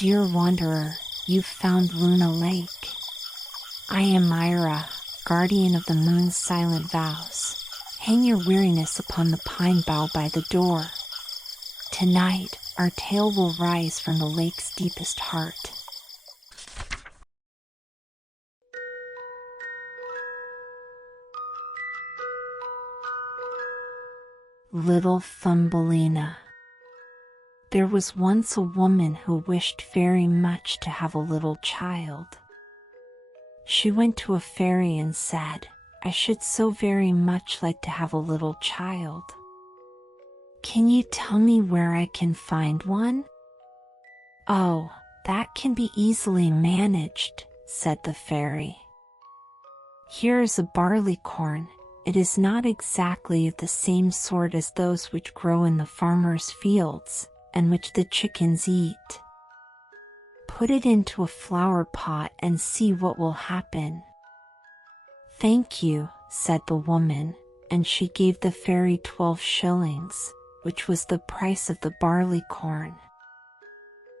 Dear wanderer, you've found Luna Lake. I am Myra, guardian of the moon's silent vows. Hang your weariness upon the pine bough by the door. Tonight, our tale will rise from the lake's deepest heart. Little Thumbelina. There was once a woman who wished very much to have a little child. She went to a fairy and said, "I should so very much like to have a little child. Can you tell me where I can find one?" "Oh, that can be easily managed," said the fairy. "Here is a barleycorn. It is not exactly of the same sort as those which grow in the farmer's fields, and which the chickens eat. Put it into a flower pot and see what will happen." "Thank you," said the woman, and she gave the fairy 12 shillings, which was the price of the barleycorn.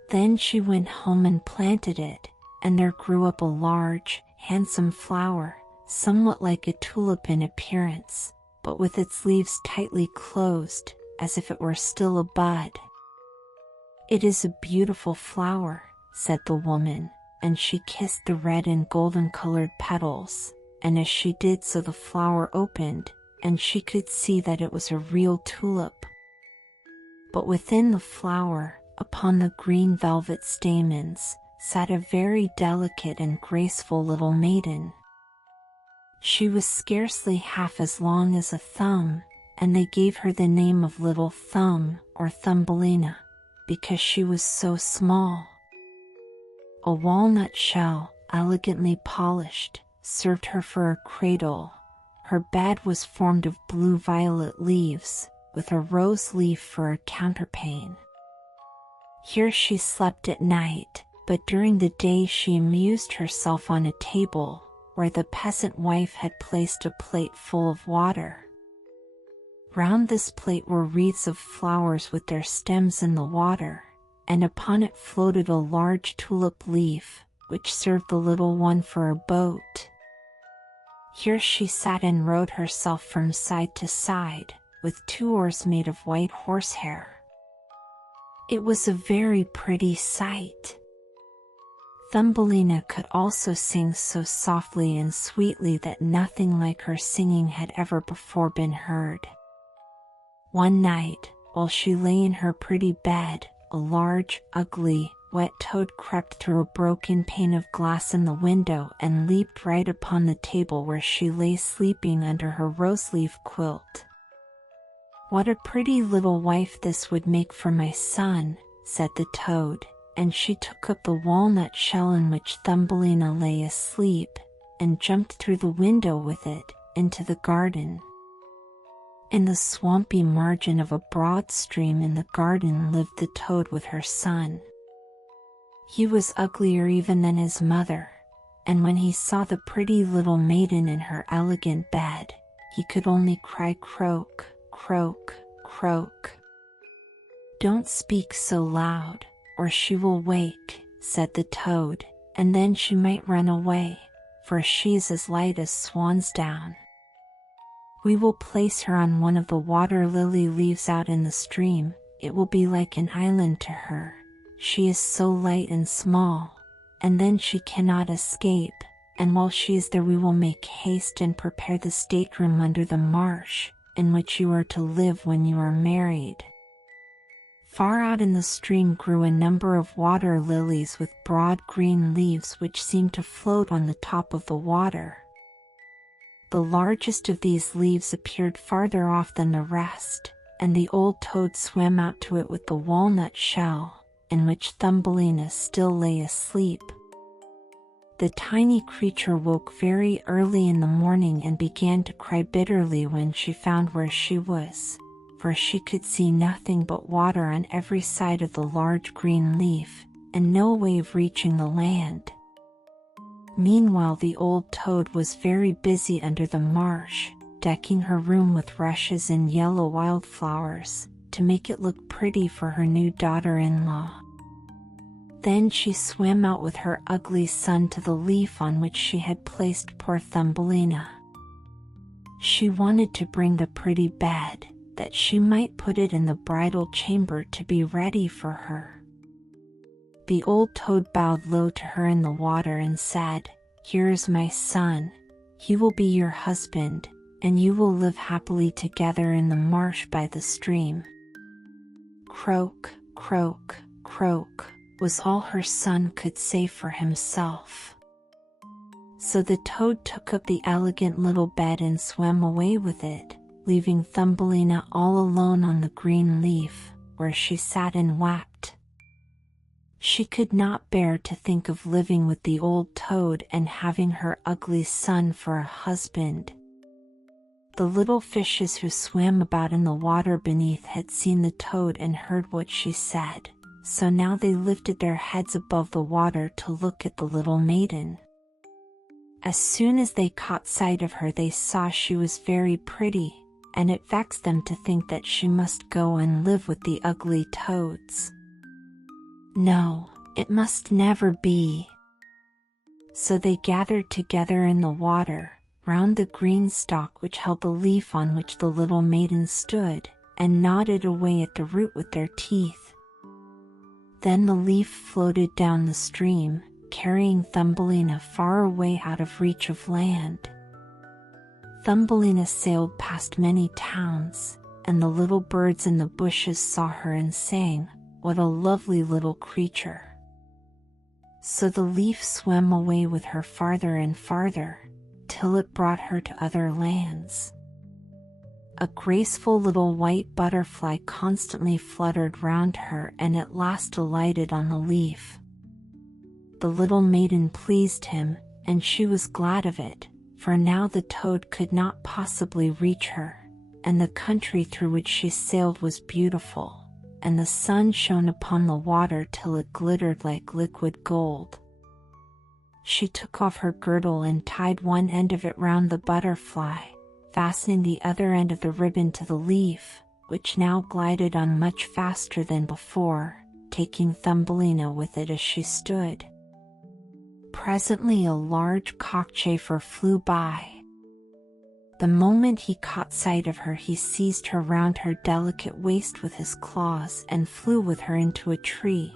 Then she went home and planted it, and there grew up a large, handsome flower, somewhat like a tulip in appearance, but with its leaves tightly closed, as if it were still a bud. "It is a beautiful flower," said the woman, and she kissed the red and golden-colored petals, and as she did so the flower opened, and she could see that it was a real tulip. But within the flower, upon the green velvet stamens, sat a very delicate and graceful little maiden. She was scarcely half as long as a thumb, and they gave her the name of Little Thumb or Thumbelina, because she was so small. A walnut shell, elegantly polished, served her for a cradle. Her bed was formed of blue-violet leaves, with a rose leaf for a counterpane. Here she slept at night, but during the day she amused herself on a table, where the peasant wife had placed a plate full of water. Round this plate were wreaths of flowers with their stems in the water, and upon it floated a large tulip leaf, which served the little one for a boat. Here she sat and rowed herself from side to side, with 2 oars made of white horsehair. It was a very pretty sight. Thumbelina could also sing so softly and sweetly that nothing like her singing had ever before been heard. One night, while she lay in her pretty bed, a large, ugly, wet toad crept through a broken pane of glass in the window and leaped right upon the table where she lay sleeping under her rose-leaf quilt. "What a pretty little wife this would make for my son," said the toad, and she took up the walnut shell in which Thumbelina lay asleep, and jumped through the window with it, into the garden. In the swampy margin of a broad stream in the garden lived the toad with her son. He was uglier even than his mother, and when he saw the pretty little maiden in her elegant bed, he could only cry croak, croak, croak. "Don't speak so loud, or she will wake," said the toad, "and then she might run away, for she is as light as swan's down. We will place her on one of the water lily leaves out in the stream. It will be like an island to her. She is so light and small, and then she cannot escape, and while she is there we will make haste and prepare the stateroom under the marsh, in which you are to live when you are married." Far out in the stream grew a number of water lilies with broad green leaves which seemed to float on the top of the water. The largest of these leaves appeared farther off than the rest, and the old toad swam out to it with the walnut shell, in which Thumbelina still lay asleep. The tiny creature woke very early in the morning and began to cry bitterly when she found where she was, for she could see nothing but water on every side of the large green leaf, and no way of reaching the land. Meanwhile the old toad was very busy under the marsh, decking her room with rushes and yellow wildflowers, to make it look pretty for her new daughter-in-law. Then she swam out with her ugly son to the leaf on which she had placed poor Thumbelina. She wanted to bring the pretty bed, that she might put it in the bridal chamber to be ready for her. The old toad bowed low to her in the water and said, "Here is my son. He will be your husband, and you will live happily together in the marsh by the stream." Croak, croak, croak, was all her son could say for himself. So the toad took up the elegant little bed and swam away with it, leaving Thumbelina all alone on the green leaf, where she sat and wept. She could not bear to think of living with the old toad and having her ugly son for a husband. The little fishes who swam about in the water beneath had seen the toad and heard what she said, so now they lifted their heads above the water to look at the little maiden. As soon as they caught sight of her, they saw she was very pretty, and it vexed them to think that she must go and live with the ugly toads. No, it must never be. So they gathered together in the water, round the green stalk which held the leaf on which the little maiden stood, and gnawed it away at the root with their teeth. Then the leaf floated down the stream, carrying Thumbelina far away out of reach of land. Thumbelina sailed past many towns, and the little birds in the bushes saw her and sang, "What a lovely little creature." So the leaf swam away with her farther and farther, till it brought her to other lands. A graceful little white butterfly constantly fluttered round her and at last alighted on the leaf. The little maiden pleased him, and she was glad of it, for now the toad could not possibly reach her, and the country through which she sailed was beautiful, and the sun shone upon the water till it glittered like liquid gold. She took off her girdle and tied one end of it round the butterfly, fastening the other end of the ribbon to the leaf, which now glided on much faster than before, taking Thumbelina with it as she stood. Presently a large cockchafer flew by. The moment he caught sight of her, he seized her round her delicate waist with his claws and flew with her into a tree.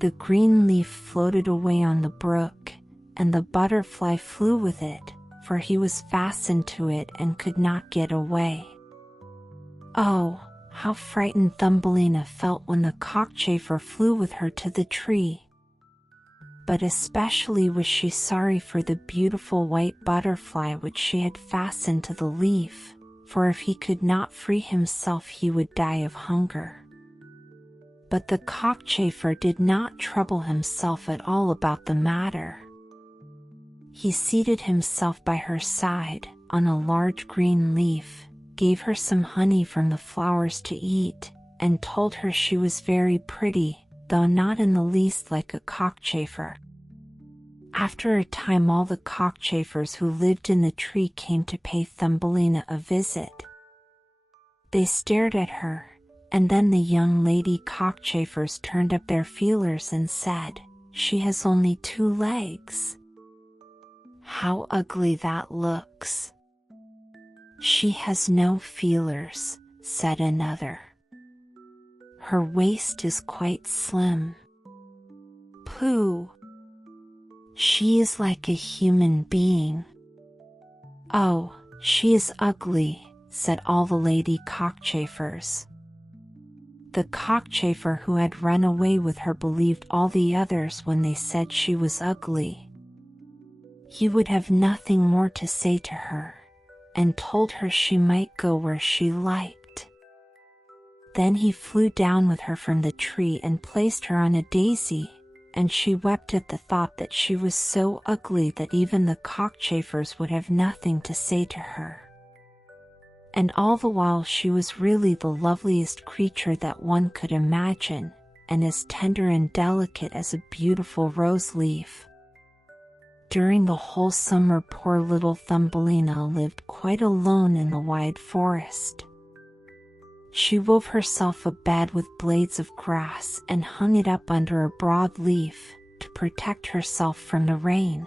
The green leaf floated away on the brook, and the butterfly flew with it, for he was fastened to it and could not get away. Oh, how frightened Thumbelina felt when the cockchafer flew with her to the tree! But especially was she sorry for the beautiful white butterfly which she had fastened to the leaf, for if he could not free himself he would die of hunger. But the cockchafer did not trouble himself at all about the matter. He seated himself by her side, on a large green leaf, gave her some honey from the flowers to eat, and told her she was very pretty, though not in the least like a cockchafer. After a time all the cockchafers who lived in the tree came to pay Thumbelina a visit. They stared at her, and then the young lady cockchafers turned up their feelers and said, "She has only 2 legs. How ugly that looks." "She has no feelers," said another. "Her waist is quite slim." "Pooh! She is like a human being." "Oh, she is ugly," said all the lady cockchafers. The cockchafer who had run away with her believed all the others when they said she was ugly. He would have nothing more to say to her, and told her she might go where she liked. Then he flew down with her from the tree and placed her on a daisy, and she wept at the thought that she was so ugly that even the cockchafers would have nothing to say to her. And all the while she was really the loveliest creature that one could imagine, and as tender and delicate as a beautiful rose leaf. During the whole summer poor little Thumbelina lived quite alone in the wide forest. She wove herself a bed with blades of grass and hung it up under a broad leaf to protect herself from the rain.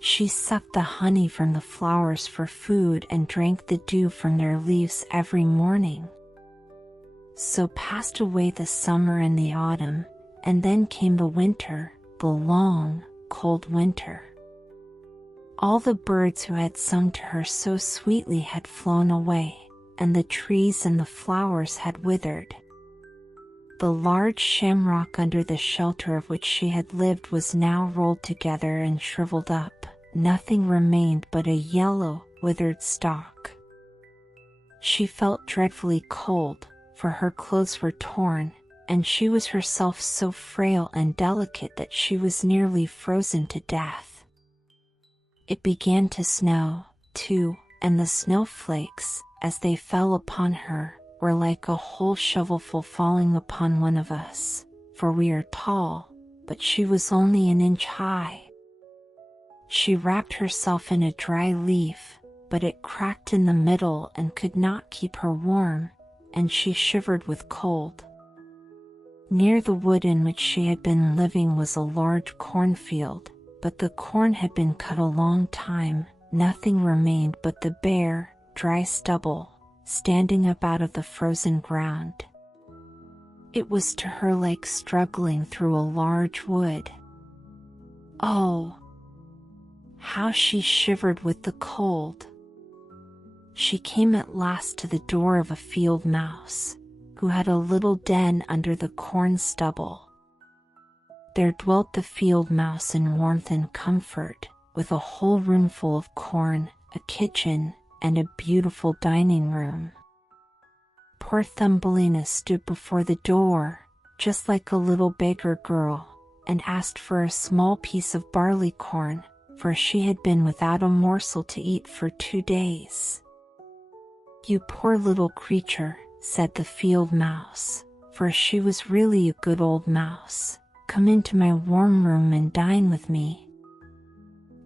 She sucked the honey from the flowers for food and drank the dew from their leaves every morning. So passed away the summer and the autumn, and then came the winter, the long, cold winter. All the birds who had sung to her so sweetly had flown away, and the trees and the flowers had withered. The large shamrock under the shelter of which she had lived was now rolled together and shriveled up. Nothing remained but a yellow, withered stalk. She felt dreadfully cold, for her clothes were torn, and she was herself so frail and delicate that she was nearly frozen to death. It began to snow, too, and the snowflakes, as they fell upon her, were like a whole shovelful falling upon one of us, for we are tall, but she was only an inch high. She wrapped herself in a dry leaf, but it cracked in the middle and could not keep her warm, and she shivered with cold. Near the wood in which she had been living was a large cornfield, but the corn had been cut a long time. Nothing remained but the bare, dry stubble, standing up out of the frozen ground. It was to her like struggling through a large wood. Oh, how she shivered with the cold! She came at last to the door of a field mouse, who had a little den under the corn stubble. There dwelt the field mouse in warmth and comfort, with a whole room full of corn, a kitchen, and a beautiful dining room. Poor Thumbelina stood before the door, just like a little beggar girl, and asked for a small piece of barley corn, for she had been without a morsel to eat for 2 days. "You poor little creature," said the field mouse, for she was really a good old mouse, "come into my warm room and dine with me."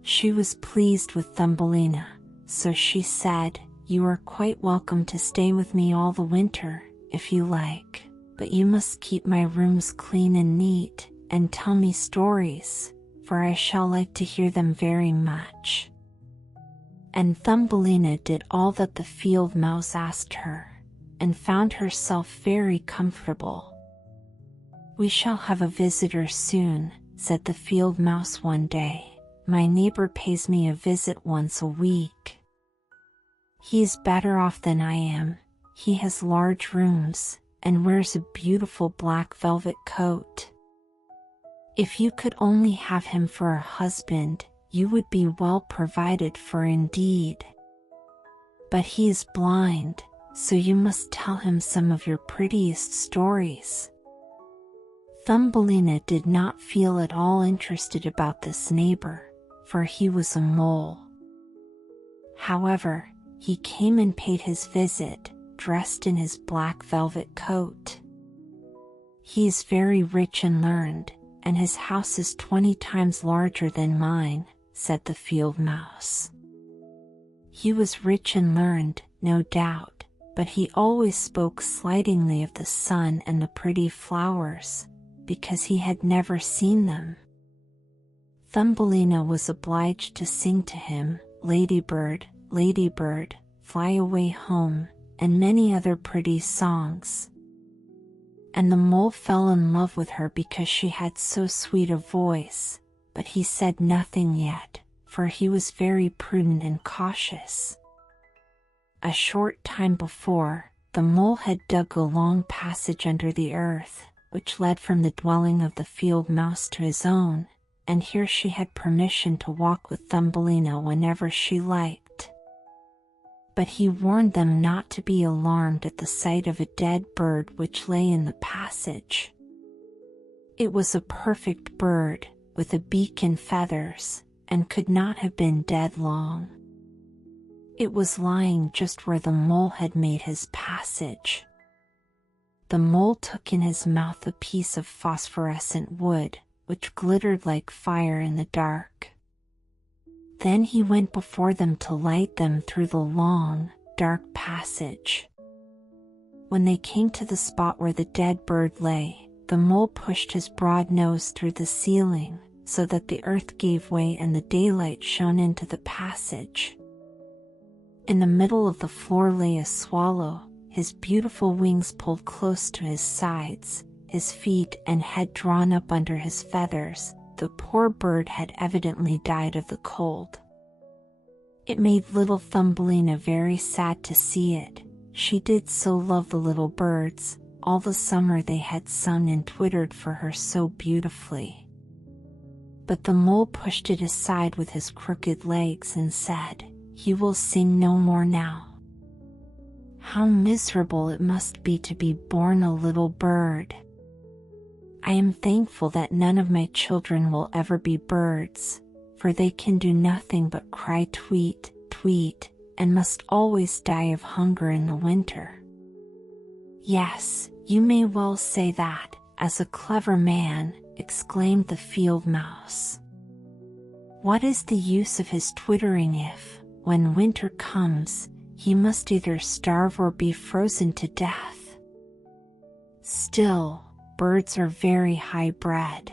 She was pleased with Thumbelina, so she said, "You are quite welcome to stay with me all the winter, if you like, but you must keep my rooms clean and neat, and tell me stories, for I shall like to hear them very much." And Thumbelina did all that the field mouse asked her, and found herself very comfortable. "We shall have a visitor soon," said the field mouse one day. "My neighbor pays me a visit once a week. He is better off than I am. He has large rooms, and wears a beautiful black velvet coat. If you could only have him for a husband, you would be well provided for indeed. But he is blind, so you must tell him some of your prettiest stories." Thumbelina did not feel at all interested about this neighbor, for he was a mole. However, he came and paid his visit, dressed in his black velvet coat. "He is very rich and learned, and his house is 20 times larger than mine," said the field mouse. He was rich and learned, no doubt, but he always spoke slightingly of the sun and the pretty flowers, because he had never seen them. Thumbelina was obliged to sing to him, "Ladybird, ladybird, fly away home," and many other pretty songs. And the mole fell in love with her because she had so sweet a voice, but he said nothing yet, for he was very prudent and cautious. A short time before, the mole had dug a long passage under the earth, which led from the dwelling of the field mouse to his own, and here she had permission to walk with Thumbelina whenever she liked. But he warned them not to be alarmed at the sight of a dead bird which lay in the passage. It was a perfect bird, with a beak and feathers, and could not have been dead long. It was lying just where the mole had made his passage. The mole took in his mouth a piece of phosphorescent wood, which glittered like fire in the dark. Then he went before them to light them through the long, dark passage. When they came to the spot where the dead bird lay, the mole pushed his broad nose through the ceiling, so that the earth gave way and the daylight shone into the passage. In the middle of the floor lay a swallow, his beautiful wings pulled close to his sides, his feet and head drawn up under his feathers. The poor bird had evidently died of the cold. It made little Thumbelina very sad to see it. She did so love the little birds. All the summer they had sung and twittered for her so beautifully. But the mole pushed it aside with his crooked legs and said, "You will sing no more now. How miserable it must be to be born a little bird. I am thankful that none of my children will ever be birds, for they can do nothing but cry tweet, tweet, and must always die of hunger in the winter." "Yes, you may well say that, as a clever man," exclaimed the field mouse. "What is the use of his twittering if, when winter comes, he must either starve or be frozen to death? Still, birds are very high-bred."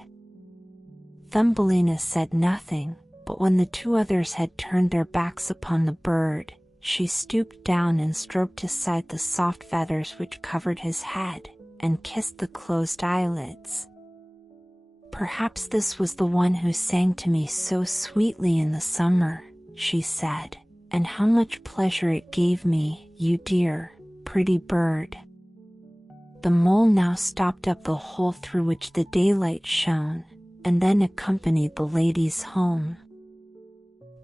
Thumbelina said nothing, but when the two others had turned their backs upon the bird, she stooped down and stroked aside the soft feathers which covered his head, and kissed the closed eyelids. "Perhaps this was the one who sang to me so sweetly in the summer," she said, "and how much pleasure it gave me, you dear, pretty bird." The mole now stopped up the hole through which the daylight shone, and then accompanied the ladies home.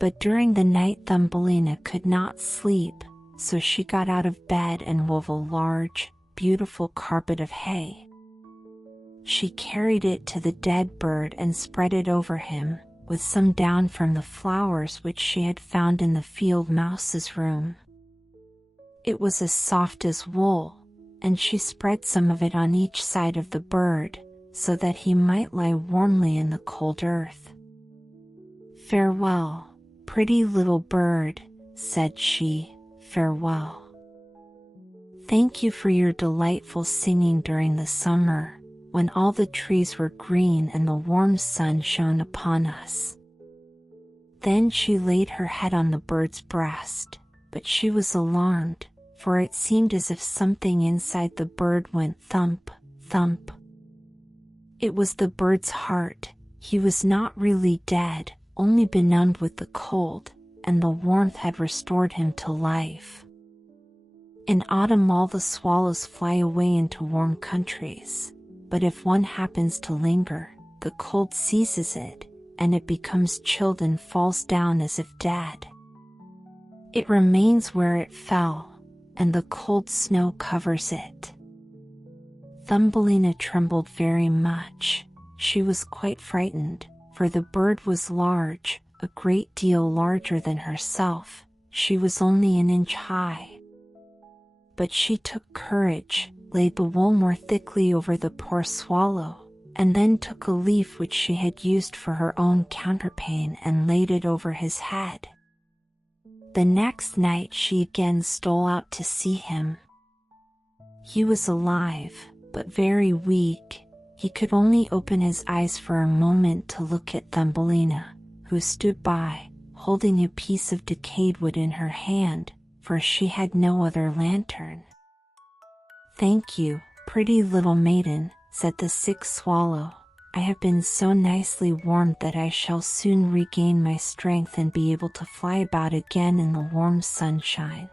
But during the night Thumbelina could not sleep, so she got out of bed and wove a large, beautiful carpet of hay. She carried it to the dead bird and spread it over him, with some down from the flowers which she had found in the field mouse's room. It was as soft as wool, and she spread some of it on each side of the bird, so that he might lie warmly in the cold earth. "Farewell, pretty little bird," said she, "farewell. Thank you for your delightful singing during the summer, when all the trees were green and the warm sun shone upon us." Then she laid her head on the bird's breast, but she was alarmed, for it seemed as if something inside the bird went thump, thump. It was the bird's heart. He was not really dead, only benumbed with the cold, and the warmth had restored him to life. In autumn all the swallows fly away into warm countries, but if one happens to linger, the cold seizes it, and it becomes chilled and falls down as if dead. It remains where it fell, and the cold snow covers it. Thumbelina trembled very much. She was quite frightened, for the bird was large, a great deal larger than herself. She was only an inch high. But she took courage, laid the wool more thickly over the poor swallow, and then took a leaf which she had used for her own counterpane and laid it over his head. The next night she again stole out to see him. He was alive, but very weak. He could only open his eyes for a moment to look at Thumbelina, who stood by, holding a piece of decayed wood in her hand, for she had no other lantern. "Thank you, pretty little maiden," said the sick swallow. "I have been so nicely warmed that I shall soon regain my strength and be able to fly about again in the warm sunshine."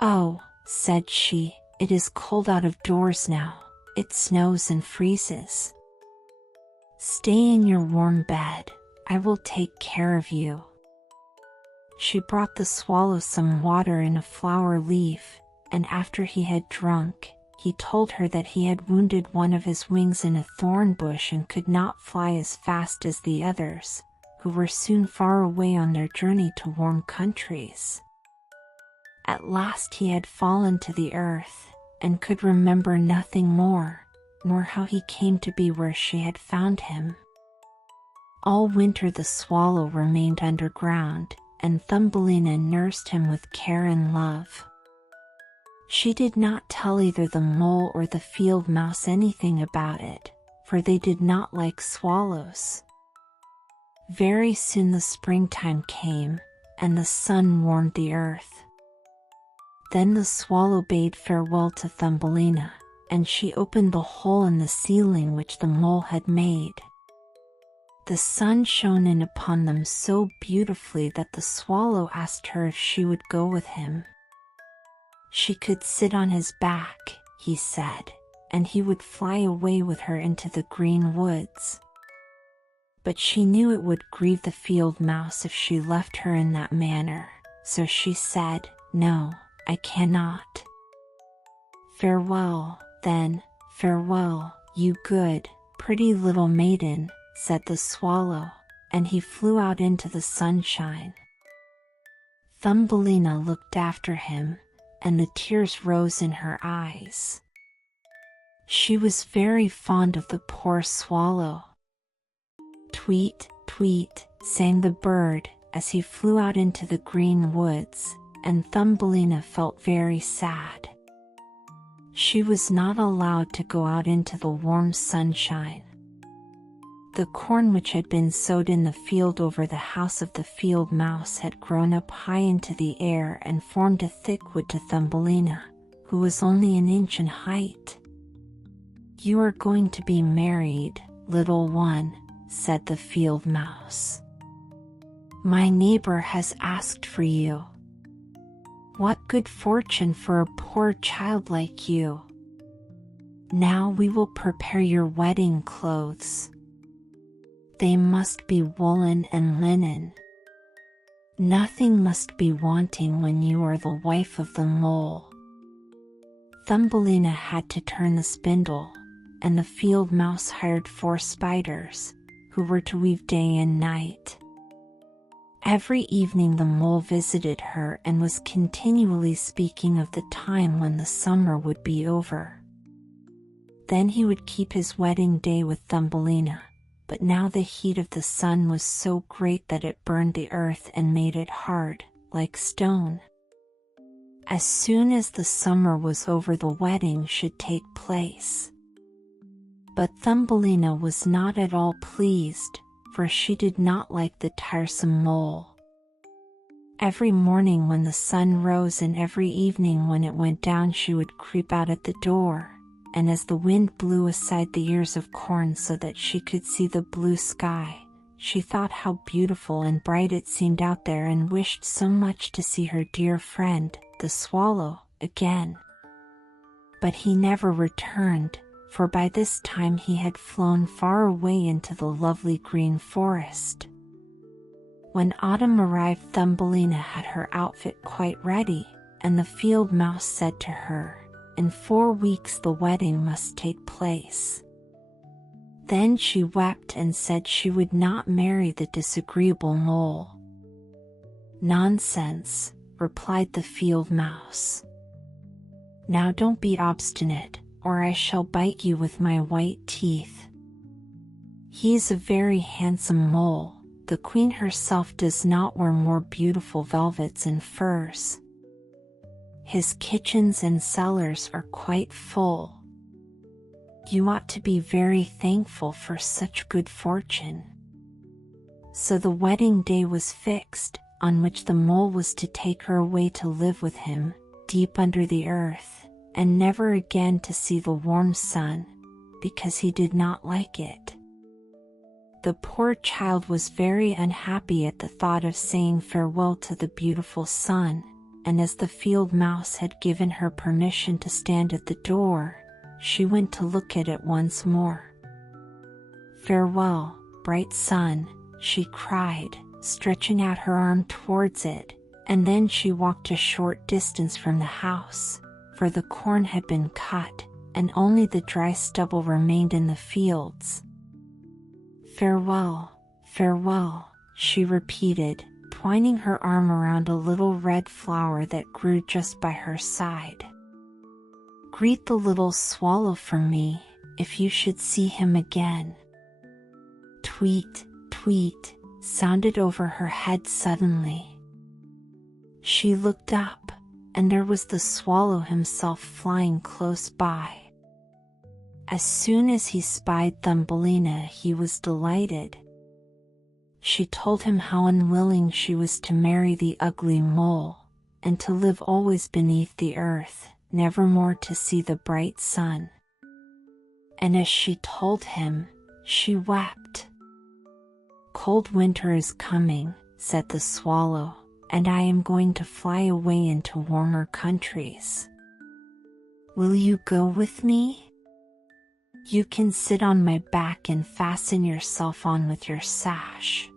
"Oh," said she, "it is cold out of doors now. It snows and freezes. Stay in your warm bed. I will take care of you." She brought the swallow some water in a flower leaf, and after he had drunk, he told her that he had wounded one of his wings in a thorn bush and could not fly as fast as the others, who were soon far away on their journey to warm countries. At last he had fallen to the earth, and could remember nothing more, nor how he came to be where she had found him. All winter the swallow remained underground, and Thumbelina nursed him with care and love. She did not tell either the mole or the field mouse anything about it, for they did not like swallows. Very soon the springtime came, and the sun warmed the earth. Then the swallow bade farewell to Thumbelina, and she opened the hole in the ceiling which the mole had made. The sun shone in upon them so beautifully that the swallow asked her if she would go with him. She could sit on his back, he said, and he would fly away with her into the green woods. But she knew it would grieve the field mouse if she left her in that manner, so she said, "No, I cannot." "Farewell, then, farewell, you good, pretty little maiden," said the swallow, and he flew out into the sunshine. Thumbelina looked after him, and the tears rose in her eyes. She was very fond of the poor swallow. "Tweet, tweet," sang the bird as he flew out into the green woods, and Thumbelina felt very sad. She was not allowed to go out into the warm sunshine. The corn which had been sowed in the field over the house of the field mouse had grown up high into the air and formed a thick wood to Thumbelina, who was only an inch in height. "You are going to be married, little one," said the field mouse. "My neighbor has asked for you. What good fortune for a poor child like you! Now we will prepare your wedding clothes. They must be woolen and linen. Nothing must be wanting when you are the wife of the mole." Thumbelina had to turn the spindle, and the field mouse hired 4 spiders, who were to weave day and night. Every evening the mole visited her and was continually speaking of the time when the summer would be over. Then he would keep his wedding day with Thumbelina, but now the heat of the sun was so great that it burned the earth and made it hard, like stone. As soon as the summer was over, the wedding should take place. But Thumbelina was not at all pleased, for she did not like the tiresome mole. Every morning when the sun rose and every evening when it went down, she would creep out at the door, and as the wind blew aside the ears of corn so that she could see the blue sky, she thought how beautiful and bright it seemed out there and wished so much to see her dear friend, the swallow, again. But he never returned, for by this time he had flown far away into the lovely green forest. When autumn arrived, Thumbelina had her outfit quite ready, and the field mouse said to her, "In 4 weeks the wedding must take place." Then she wept and said she would not marry the disagreeable mole. "Nonsense," replied the field mouse. "Now don't be obstinate, or I shall bite you with my white teeth. He is a very handsome mole. The queen herself does not wear more beautiful velvets and furs. His kitchens and cellars are quite full. You ought to be very thankful for such good fortune." So the wedding day was fixed, on which the mole was to take her away to live with him, deep under the earth, and never again to see the warm sun, because he did not like it. The poor child was very unhappy at the thought of saying farewell to the beautiful sun, and as the field mouse had given her permission to stand at the door, she went to look at it once more. "Farewell, bright sun," she cried, stretching out her arm towards it, and then she walked a short distance from the house, for the corn had been cut, and only the dry stubble remained in the fields. "Farewell, farewell," she repeated, twining her arm around a little red flower that grew just by her side. "Greet the little swallow for me, if you should see him again." Tweet, tweet, sounded over her head suddenly. She looked up, and there was the swallow himself flying close by. As soon as he spied Thumbelina, he was delighted. She told him how unwilling she was to marry the ugly mole, and to live always beneath the earth, never more to see the bright sun. And as she told him, she wept. "Cold winter is coming," said the swallow, "and I am going to fly away into warmer countries. Will you go with me? You can sit on my back and fasten yourself on with your sash.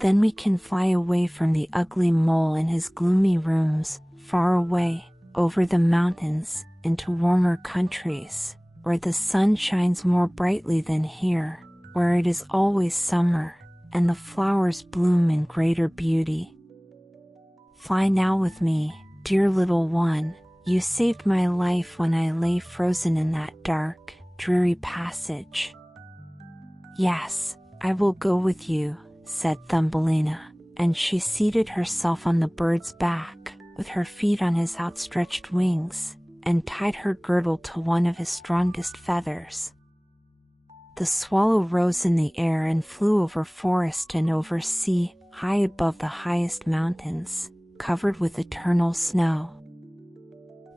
Then we can fly away from the ugly mole and his gloomy rooms, far away, over the mountains, into warmer countries, where the sun shines more brightly than here, where it is always summer, and the flowers bloom in greater beauty. Fly now with me, dear little one. You saved my life when I lay frozen in that dark, dreary passage." "Yes, I will go with you," said Thumbelina, and she seated herself on the bird's back, with her feet on his outstretched wings, and tied her girdle to one of his strongest feathers. The swallow rose in the air and flew over forest and over sea, high above the highest mountains, covered with eternal snow.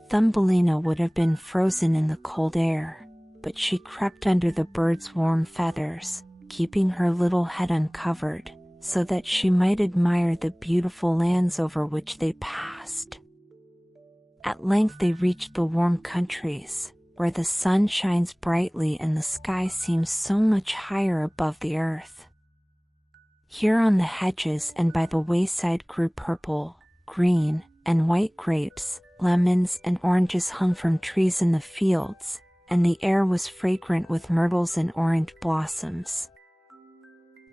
Thumbelina would have been frozen in the cold air, but she crept under the bird's warm feathers, keeping her little head uncovered, so that she might admire the beautiful lands over which they passed. At length they reached the warm countries, where the sun shines brightly and the sky seems so much higher above the earth. Here on the hedges and by the wayside grew purple, green, and white grapes, lemons and oranges hung from trees in the fields, and the air was fragrant with myrtles and orange blossoms.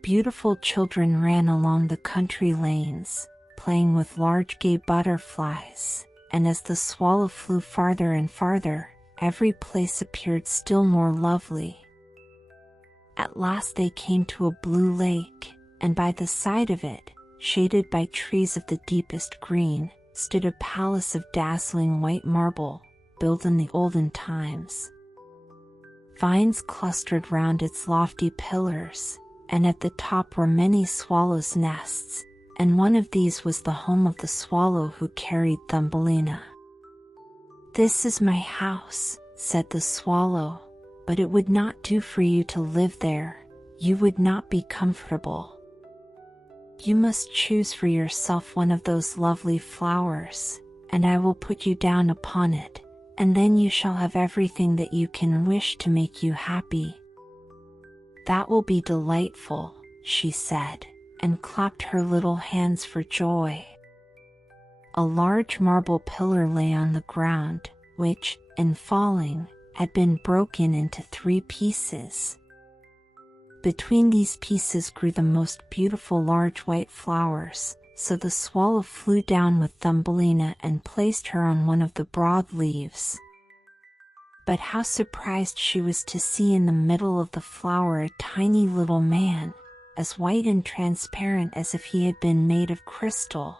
Beautiful children ran along the country lanes, playing with large gay butterflies, and as the swallow flew farther and farther, every place appeared still more lovely. At last they came to a blue lake, and by the side of it, shaded by trees of the deepest green, stood a palace of dazzling white marble, built in the olden times. Vines clustered round its lofty pillars, and at the top were many swallows' nests, and one of these was the home of the swallow who carried Thumbelina. "This is my house," said the swallow, "but it would not do for you to live there. You would not be comfortable. You must choose for yourself one of those lovely flowers, and I will put you down upon it, and then you shall have everything that you can wish to make you happy." "That will be delightful," she said, and clapped her little hands for joy. A large marble pillar lay on the ground, which, in falling, had been broken into 3 pieces. Between these pieces grew the most beautiful large white flowers, so the swallow flew down with Thumbelina and placed her on one of the broad leaves. But how surprised she was to see in the middle of the flower a tiny little man, as white and transparent as if he had been made of crystal.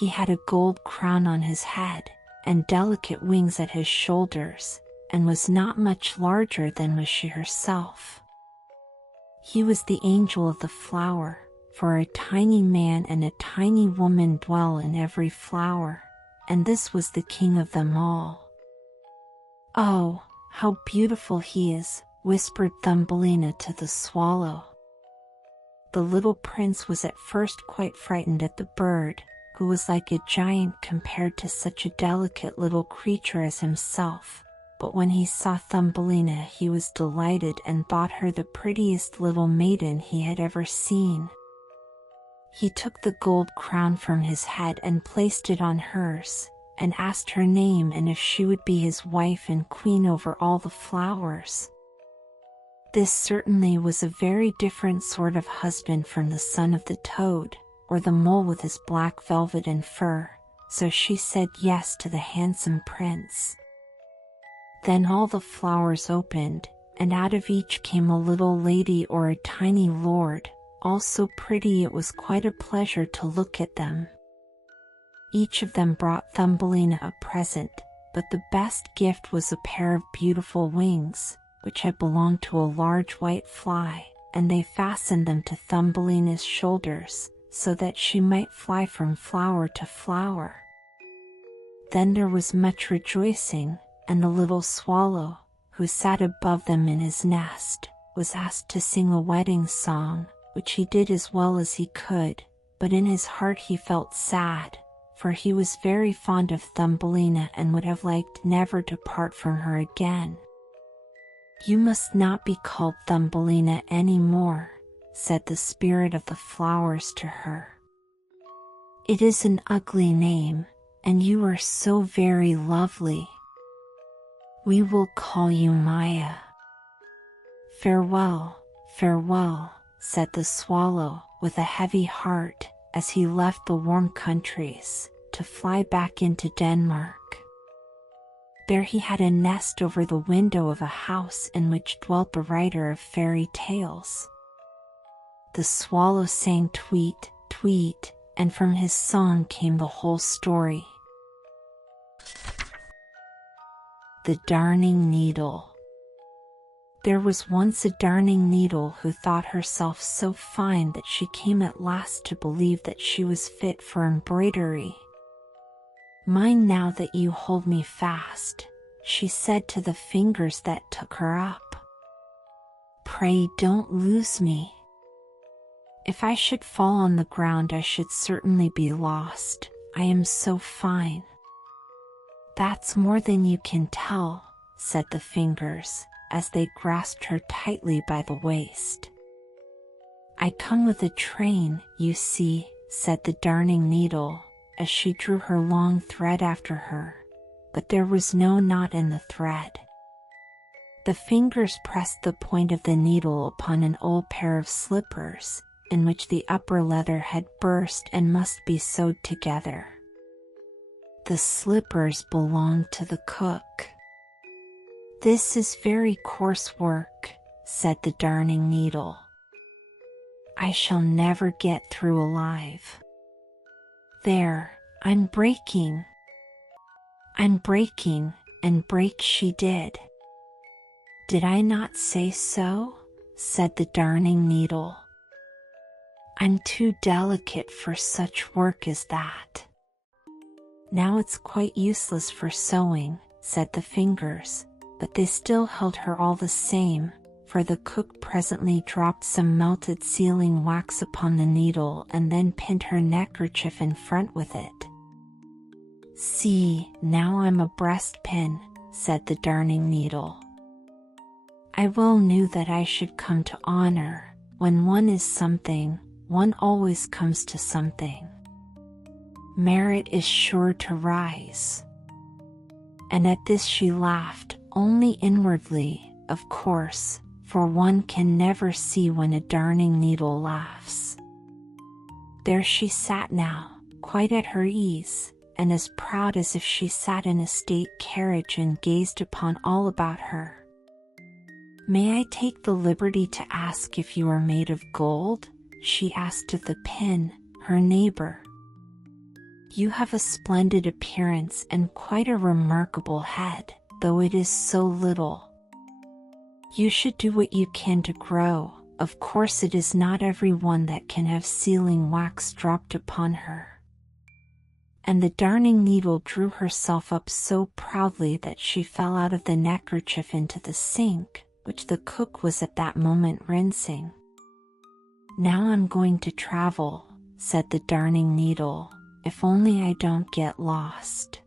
He had a gold crown on his head, and delicate wings at his shoulders, and was not much larger than was she herself. He was the angel of the flower, for a tiny man and a tiny woman dwell in every flower, and this was the king of them all. "Oh, how beautiful he is," whispered Thumbelina to the swallow. The little prince was at first quite frightened at the bird, who was like a giant compared to such a delicate little creature as himself, but when he saw Thumbelina he was delighted and thought her the prettiest little maiden he had ever seen. He took the gold crown from his head and placed it on hers, and asked her name and if she would be his wife and queen over all the flowers. This certainly was a very different sort of husband from the son of the toad, or the mole with his black velvet and fur, so she said yes to the handsome prince. Then all the flowers opened, and out of each came a little lady or a tiny lord, all so pretty it was quite a pleasure to look at them. Each of them brought Thumbelina a present, but the best gift was a pair of beautiful wings, which had belonged to a large white fly, and they fastened them to Thumbelina's shoulders, so that she might fly from flower to flower. Then there was much rejoicing, and the little swallow, who sat above them in his nest, was asked to sing a wedding song, which he did as well as he could, but in his heart he felt sad, for he was very fond of Thumbelina and would have liked never to part from her again. "You must not be called Thumbelina any more," said the spirit of the flowers to her. "It is an ugly name, and you are so very lovely. We will call you Maya." "Farewell, farewell," said the swallow with a heavy heart, as he left the warm countries, to fly back into Denmark. There he had a nest over the window of a house in which dwelt the writer of fairy tales. The swallow sang tweet, tweet, and from his song came the whole story. The Darning Needle. There was once a darning needle who thought herself so fine that she came at last to believe that she was fit for embroidery. "Mind now that you hold me fast," she said to the fingers that took her up. "Pray don't lose me. If I should fall on the ground I should certainly be lost, I am so fine." "That's more than you can tell," said the fingers, as they grasped her tightly by the waist. "I come with a train, you see," said the darning needle, as she drew her long thread after her, but there was no knot in the thread. The fingers pressed the point of the needle upon an old pair of slippers, in which the upper leather had burst and must be sewed together. The slippers belonged to the cook. "This is very coarse work," said the darning needle. "I shall never get through alive. There, I'm breaking." "I'm breaking," and break she did. "Did I not say so?" said the darning needle. "I'm too delicate for such work as that." "Now it's quite useless for sewing," said the fingers, but they still held her all the same, for the cook presently dropped some melted sealing wax upon the needle and then pinned her neckerchief in front with it. "See, now I'm a breastpin," said the darning needle. "I well knew that I should come to honor. When one is something, one always comes to something. Merit is sure to rise." And at this she laughed, only inwardly, of course, for one can never see when a darning needle laughs. There she sat now, quite at her ease, and as proud as if she sat in a state carriage and gazed upon all about her. "May I take the liberty to ask if you are made of gold?" she asked of the pin, her neighbor. "You have a splendid appearance and quite a remarkable head, though it is so little. You should do what you can to grow. Of course it is not every one that can have sealing wax dropped upon her." And the darning needle drew herself up so proudly that she fell out of the neckerchief into the sink, which the cook was at that moment rinsing. "Now I'm going to travel," said the darning needle, "if only I don't get lost."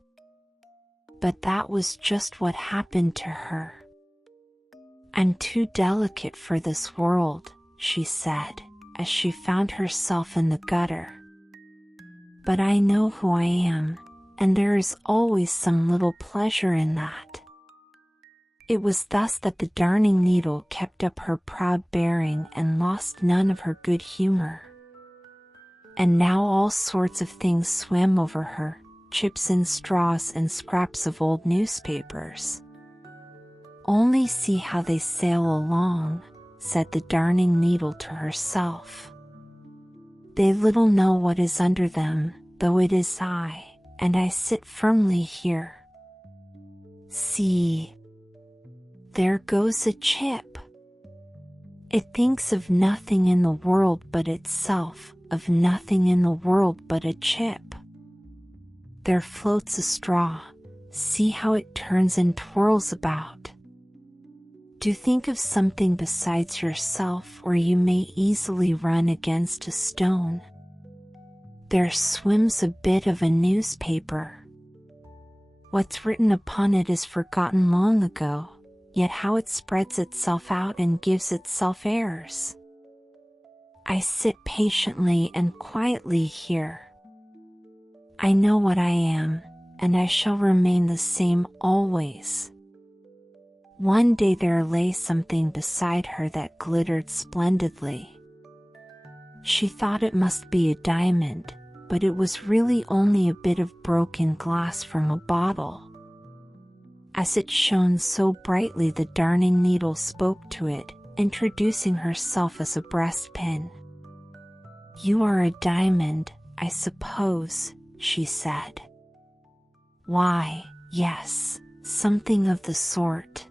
But that was just what happened to her. "I'm too delicate for this world," she said, as she found herself in the gutter. "But I know who I am, and there is always some little pleasure in that." It was thus that the darning needle kept up her proud bearing and lost none of her good humor. And now all sorts of things swam over her, chips and straws and scraps of old newspapers. "Only see how they sail along," said the darning needle to herself. "They little know what is under them, though it is I, and I sit firmly here. See, there goes a chip. It thinks of nothing in the world but itself, of nothing in the world but a chip. There floats a straw. See how it turns and twirls about. Do think of something besides yourself, or you may easily run against a stone. There swims a bit of a newspaper. What's written upon it is forgotten long ago, yet how it spreads itself out and gives itself airs. I sit patiently and quietly here. I know what I am, and I shall remain the same always. One day there lay something beside her that glittered splendidly. She thought it must be a diamond, but it was really only a bit of broken glass from a bottle. As it shone so brightly, the darning needle spoke to it, introducing herself as a breastpin. "You are a diamond, I suppose," she said. "Why, yes, something of the sort."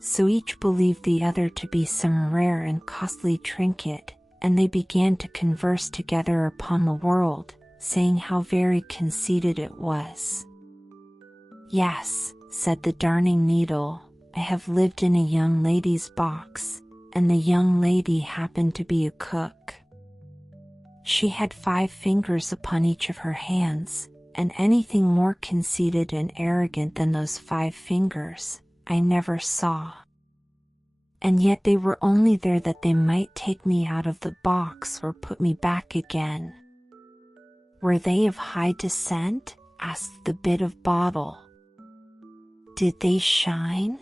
So each believed the other to be some rare and costly trinket, and they began to converse together upon the world, saying how very conceited it was. "Yes," said the darning needle, "I have lived in a young lady's box, and the young lady happened to be a cook. She had 5 fingers upon each of her hands, and anything more conceited and arrogant than those 5 fingers I never saw. And yet they were only there that they might take me out of the box or put me back again." "Were they of high descent?" asked the bit of bottle. "Did they shine?"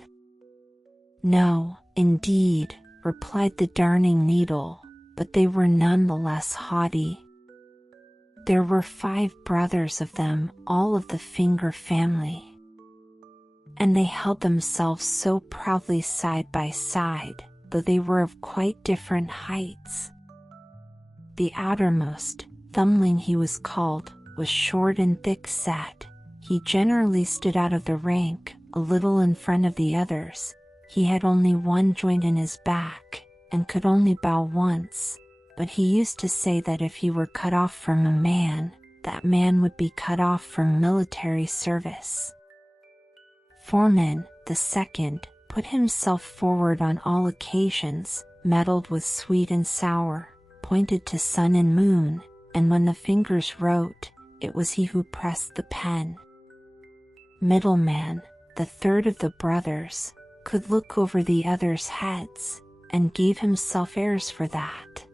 "No, indeed," replied the darning needle, "but they were none the less haughty. There were 5 brothers of them, all of the finger family. And they held themselves so proudly side by side, though they were of quite different heights. The outermost, Thumbling he was called, was short and thick-set. He generally stood out of the rank, a little in front of the others. He had only one joint in his back, and could only bow once, but he used to say that if he were cut off from a man, that man would be cut off from military service. Foreman, the second, put himself forward on all occasions, meddled with sweet and sour, pointed to sun and moon, and when the fingers wrote, it was he who pressed the pen. Middleman, the third of the brothers, could look over the others' heads, and gave himself airs for that.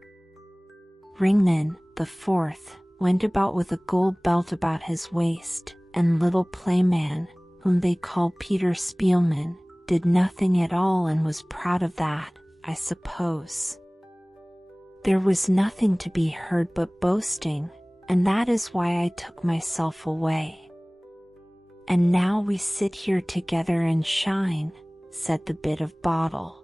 Ringman, the fourth, went about with a gold belt about his waist, and little Playman, whom they called Peter Spielman, did nothing at all and was proud of that, I suppose. There was nothing to be heard but boasting, and that is why I took myself away. And now we sit here together and shine, said the bit of bottle.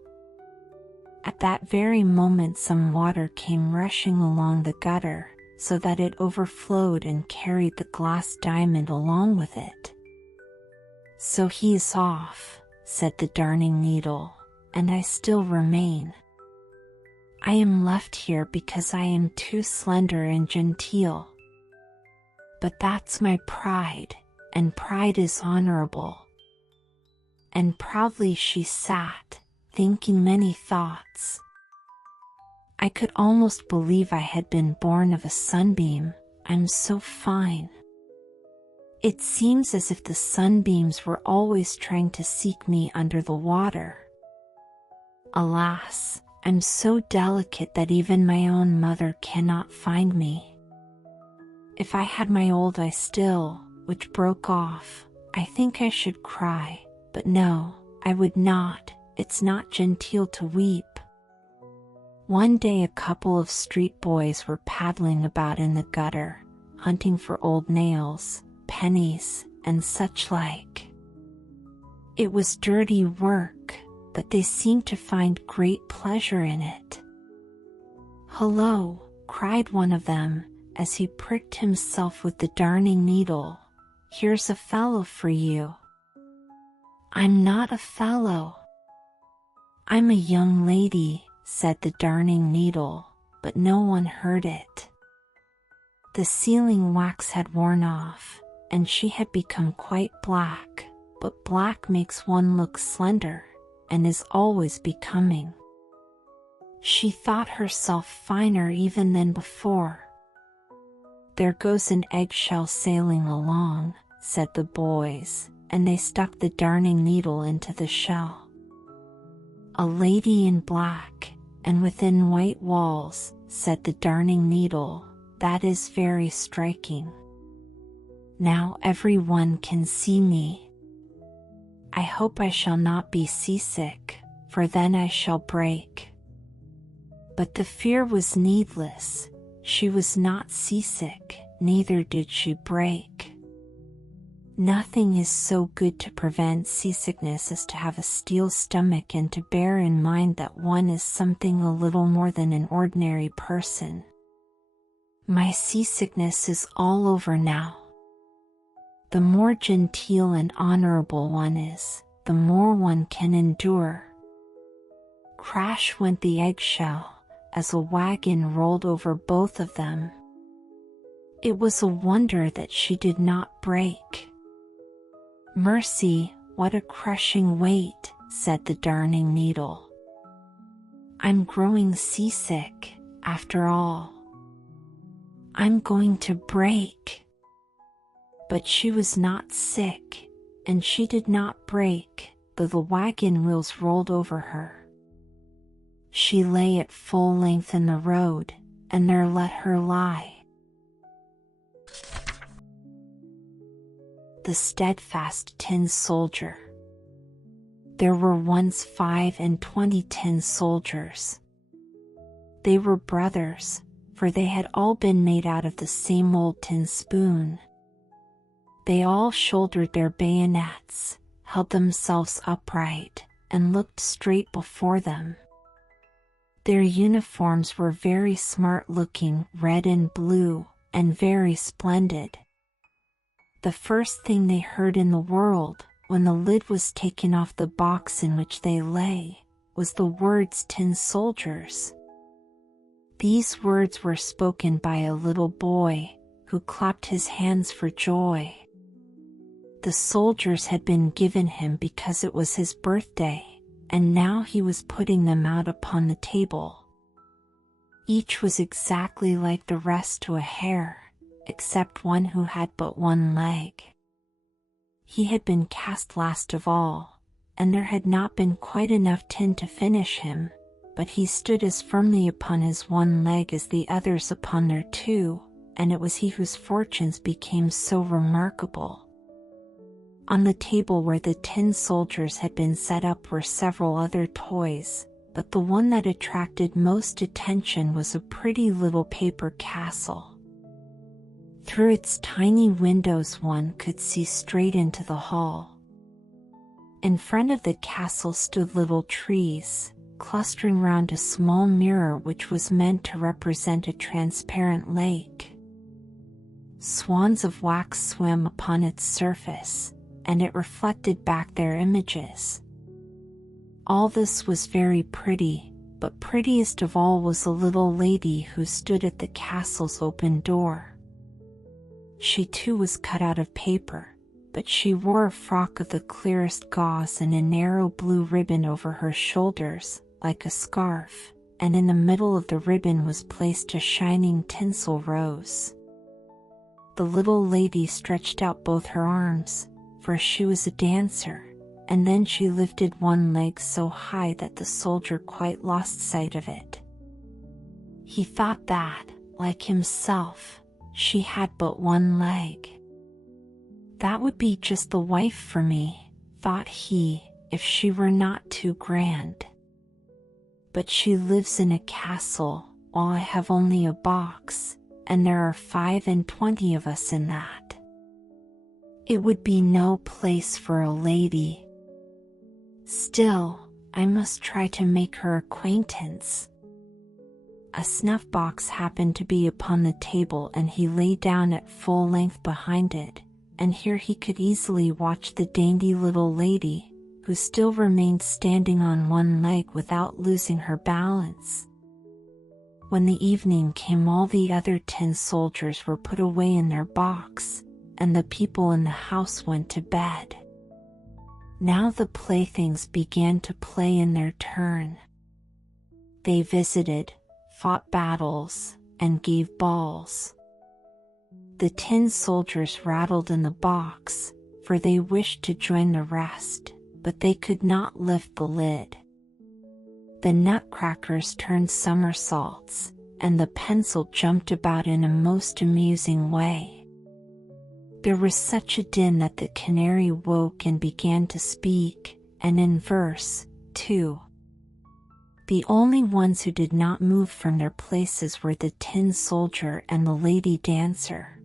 At that very moment some water came rushing along the gutter, so that it overflowed and carried the glass diamond along with it. So he is off, said the darning needle, and I still remain. I am left here because I am too slender and genteel. But that's my pride, and pride is honorable. And proudly she sat, thinking many thoughts. I could almost believe I had been born of a sunbeam, I'm so fine. It seems as if the sunbeams were always trying to seek me under the water. Alas, I'm so delicate that even my own mother cannot find me. If I had my old eye still, which broke off, I think I should cry, but no, I would not, it's not genteel to weep. One day a couple of street boys were paddling about in the gutter, hunting for old nails, pennies, and such like. It was dirty work, but they seemed to find great pleasure in it. "Hello," cried one of them, as he pricked himself with the darning needle. "Here's a fellow for you." "I'm not a fellow. I'm a young lady," said the darning needle, but no one heard it. The sealing wax had worn off, and she had become quite black, but black makes one look slender, and is always becoming. She thought herself finer even than before. "There goes an eggshell sailing along," said the boys, and they stuck the darning needle into the shell. "A lady in black, and within white walls," said the darning needle. "That is very striking. Now everyone can see me. I hope I shall not be seasick, for then I shall break." But the fear was needless. She was not seasick, neither did she break. Nothing is so good to prevent seasickness as to have a steel stomach and to bear in mind that one is something a little more than an ordinary person. My seasickness is all over now. The more genteel and honorable one is, the more one can endure. Crash went the eggshell, as a wagon rolled over both of them. It was a wonder that she did not break. "Mercy, what a crushing weight," said the darning needle. "I'm growing seasick, after all. I'm going to break." But she was not sick, and she did not break, though the wagon wheels rolled over her. She lay at full length in the road, and there let her lie. The Steadfast Tin Soldier. There were once 25 tin soldiers. They were brothers, for they had all been made out of the same old tin spoon. They all shouldered their bayonets, held themselves upright, and looked straight before them. Their uniforms were very smart-looking, red and blue, and very splendid. The first thing they heard in the world, when the lid was taken off the box in which they lay, was the words "Tin Soldiers." These words were spoken by a little boy, who clapped his hands for joy. The soldiers had been given him because it was his birthday, and now he was putting them out upon the table. Each was exactly like the rest to a hair, except one who had but one leg. He had been cast last of all, and there had not been quite enough tin to finish him, but he stood as firmly upon his one leg as the others upon their two, and it was he whose fortunes became so remarkable. On the table where the tin soldiers had been set up were several other toys, but the one that attracted most attention was a pretty little paper castle. Through its tiny windows one could see straight into the hall. In front of the castle stood little trees, clustering round a small mirror which was meant to represent a transparent lake. Swans of wax swam upon its surface, and it reflected back their images. All this was very pretty, but prettiest of all was a little lady who stood at the castle's open door. She too was cut out of paper, but she wore a frock of the clearest gauze and a narrow blue ribbon over her shoulders, like a scarf, and in the middle of the ribbon was placed a shining tinsel rose. The little lady stretched out both her arms, for she was a dancer, and then she lifted one leg so high that the soldier quite lost sight of it. He thought that, like himself, she had but one leg. "That would be just the wife for me," thought he, "if she were not too grand. But she lives in a castle, while I have only a box, and there are 25 of us in that. It would be no place for a lady. Still, I must try to make her acquaintance." a snuff box happened to be upon the table, and he lay down at full length behind it, and here he could easily watch the dainty little lady, who still remained standing on one leg without losing her balance. When the evening came, all the other tin soldiers were put away in their box, and the people in the house went to bed. Now the playthings began to play in their turn. They visited, fought battles, and gave balls. The tin soldiers rattled in the box, for they wished to join the rest, but they could not lift the lid. The nutcrackers turned somersaults, and the pencil jumped about in a most amusing way. There was such a din that the canary woke and began to speak, and in verse, too. The only ones who did not move from their places were the tin soldier and the lady dancer.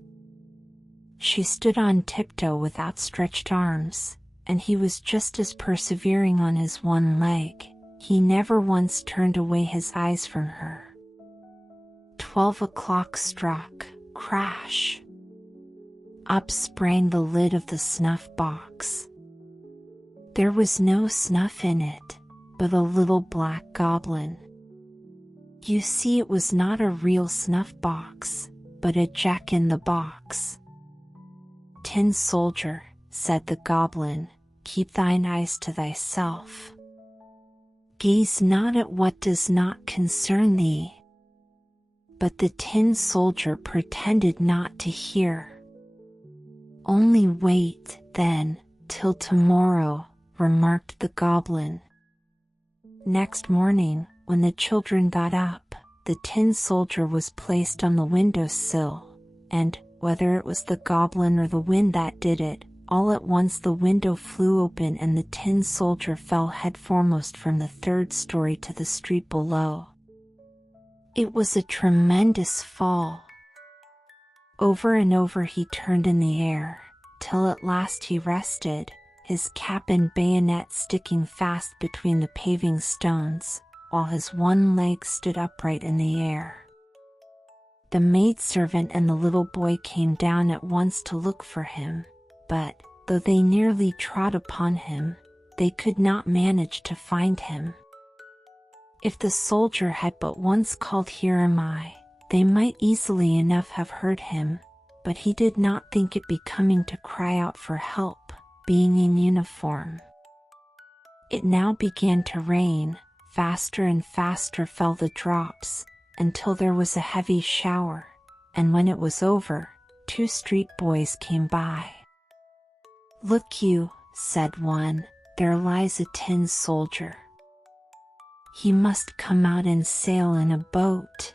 She stood on tiptoe with outstretched arms, and he was just as persevering on his one leg. He never once turned away his eyes from her. 12 o'clock struck. Crash! Up sprang the lid of the snuff box. There was no snuff in it, but a little black goblin. You see, it was not a real snuff box, but a jack-in-the-box. "Tin soldier," said the goblin, "keep thine eyes to thyself. Gaze not at what does not concern thee." But the tin soldier pretended not to hear. "Only wait, then, till tomorrow," remarked the goblin. Next morning, when the children got up, the tin soldier was placed on the window-sill, and, whether it was the goblin or the wind that did it, all at once the window flew open and the tin soldier fell headforemost from the 3rd story to the street below. It was a tremendous fall. Over and over he turned in the air, till at last he rested, his cap and bayonet sticking fast between the paving stones, while his one leg stood upright in the air. The maidservant and the little boy came down at once to look for him, but, though they nearly trod upon him, they could not manage to find him. If the soldier had but once called, "Here am I," they might easily enough have heard him, but he did not think it becoming to cry out for help, being in uniform. It now began to rain. Faster and faster fell the drops, until there was a heavy shower, and when it was over, 2 street boys came by. "Look you," said one, "there lies a tin soldier. He must come out and sail in a boat."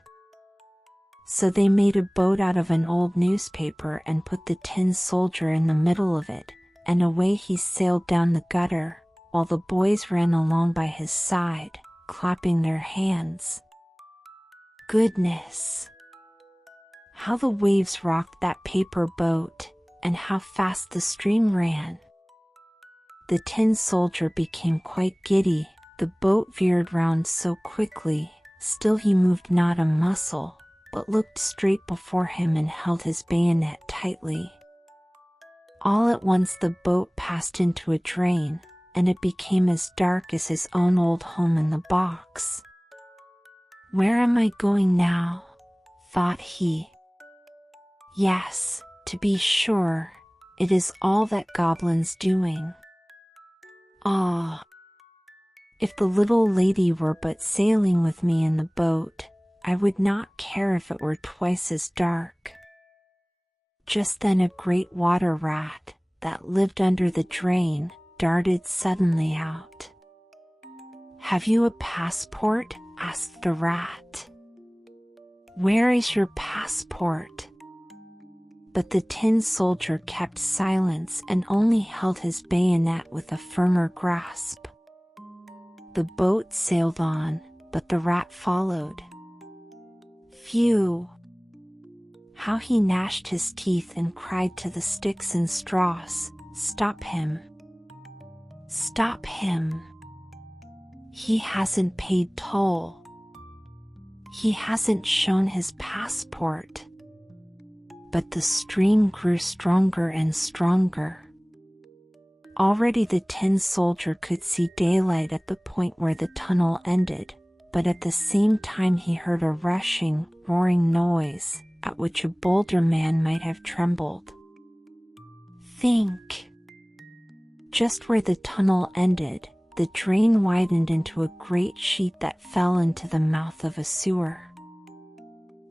So they made a boat out of an old newspaper and put the tin soldier in the middle of it, and away he sailed down the gutter, while the boys ran along by his side, clapping their hands. Goodness! How the waves rocked that paper boat, and how fast the stream ran! The tin soldier became quite giddy. The boat veered round so quickly, still he moved not a muscle, but looked straight before him and held his bayonet tightly. All at once the boat passed into a drain, and it became as dark as his own old home in the box. "Where am I going now?" thought he. "Yes, to be sure, it is all that goblin's doing. Ah! If the little lady were but sailing with me in the boat, I would not care if it were twice as dark." Just then a great water rat, that lived under the drain, darted suddenly out. "Have you a passport?" asked the rat. "Where is your passport?" But the tin soldier kept silence and only held his bayonet with a firmer grasp. The boat sailed on, but the rat followed. Phew! How he gnashed his teeth and cried to the sticks and straws, "Stop him! Stop him! He hasn't paid toll. He hasn't shown his passport. But the stream grew stronger and stronger. Already the tin soldier could see daylight at the point where the tunnel ended, but at the same time he heard a rushing, roaring noise, at which a bolder man might have trembled. Think! Just where the tunnel ended, the drain widened into a great sheet that fell into the mouth of a sewer.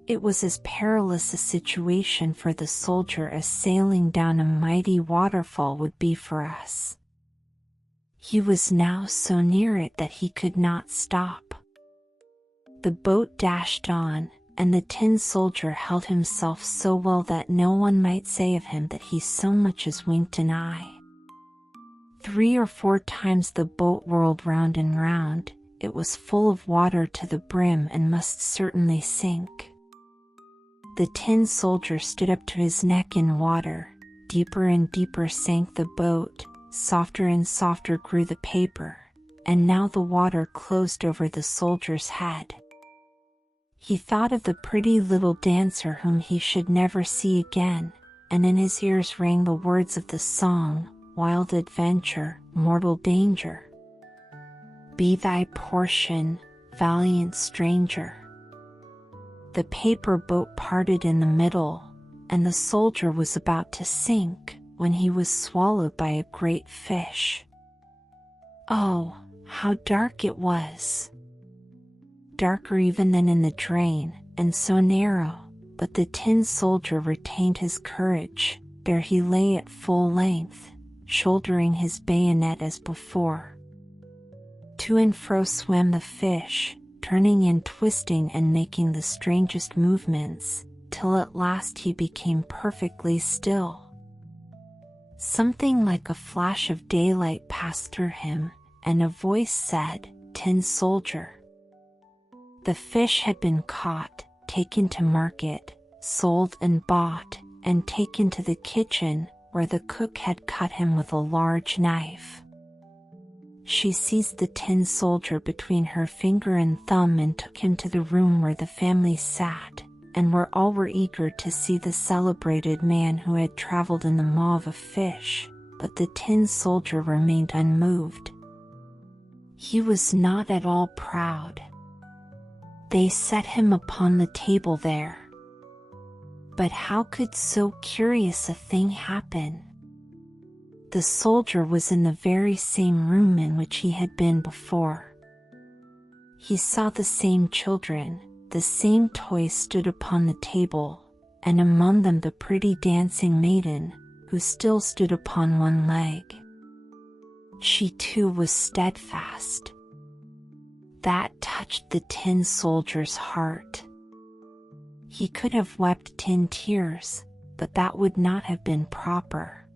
It was as perilous a situation for the soldier as sailing down a mighty waterfall would be for us. He was now so near it that he could not stop. The boat dashed on, and the tin soldier held himself so well that no one might say of him that he so much as winked an eye. 3 or 4 times the boat whirled round and round. It was full of water to the brim and must certainly sink. The tin soldier stood up to his neck in water. Deeper and deeper sank the boat, softer and softer grew the paper, and now the water closed over the soldier's head. He thought of the pretty little dancer whom he should never see again, and in his ears rang the words of the song, "Wild adventure, mortal danger. Be thy portion, valiant stranger." The paper boat parted in the middle, and the soldier was about to sink, when he was swallowed by a great fish. Oh, how dark it was! Darker even than in the drain, and so narrow, but the tin soldier retained his courage. There he lay at full length, shouldering his bayonet as before. To and fro swam the fish, turning and twisting and making the strangest movements, till at last he became perfectly still. Something like a flash of daylight passed through him, and a voice said, "Tin soldier." The fish had been caught, taken to market, sold and bought, and taken to the kitchen, where the cook had cut him with a large knife. She seized the tin soldier between her finger and thumb and took him to the room where the family sat, and where all were eager to see the celebrated man who had traveled in the maw of a fish, but the tin soldier remained unmoved. He was not at all proud. They set him upon the table there. But how could so curious a thing happen? The soldier was in the very same room in which he had been before. He saw the same children, the same toys stood upon the table, and among them the pretty dancing maiden, who still stood upon one leg. She too was steadfast. That touched the tin soldier's heart. He could have wept tin tears, but that would not have been proper.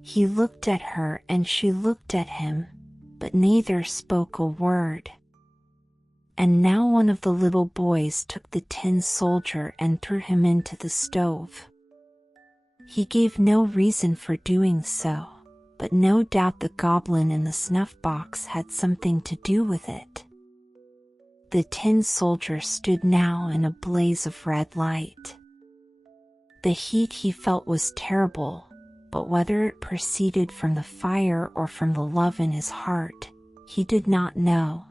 He looked at her and she looked at him, but neither spoke a word. And now one of the little boys took the tin soldier and threw him into the stove. He gave no reason for doing so, but no doubt the goblin in the snuff box had something to do with it. The tin soldier stood now in a blaze of red light. The heat he felt was terrible, but whether it proceeded from the fire or from the love in his heart, he did not know.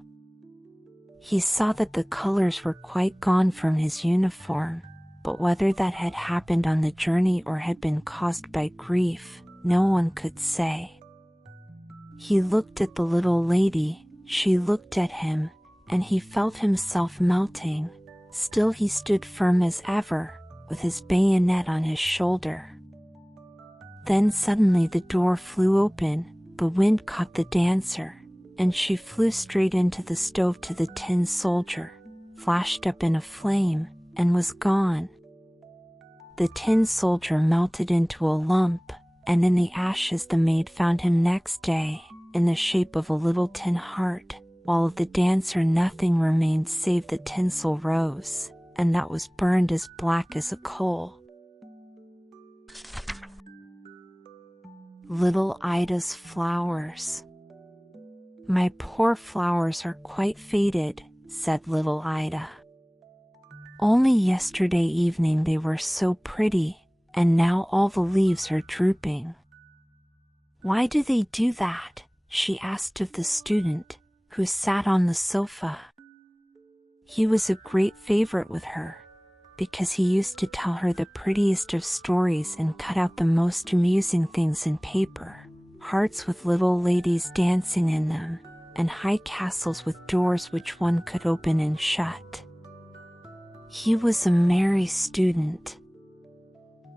He saw that the colors were quite gone from his uniform, but whether that had happened on the journey or had been caused by grief, no one could say. He looked at the little lady, she looked at him, and he felt himself melting. Still he stood firm as ever, with his bayonet on his shoulder. Then suddenly the door flew open, the wind caught the dancer, and she flew straight into the stove to the tin soldier, flashed up in a flame, and was gone. The tin soldier melted into a lump, and in the ashes the maid found him next day, in the shape of a little tin heart, while of the dancer nothing remained save the tinsel rose, and that was burned as black as a coal. Little Ida's flowers. "My poor flowers are quite faded," said little Ida. Only yesterday evening they were so pretty, and now all the leaves are drooping." "Why do they do that?" she asked of the student, who sat on the sofa. He was a great favorite with her, because he used to tell her the prettiest of stories and cut out the most amusing things in paper, hearts with little ladies dancing in them, and high castles with doors which one could open and shut. He was a merry student.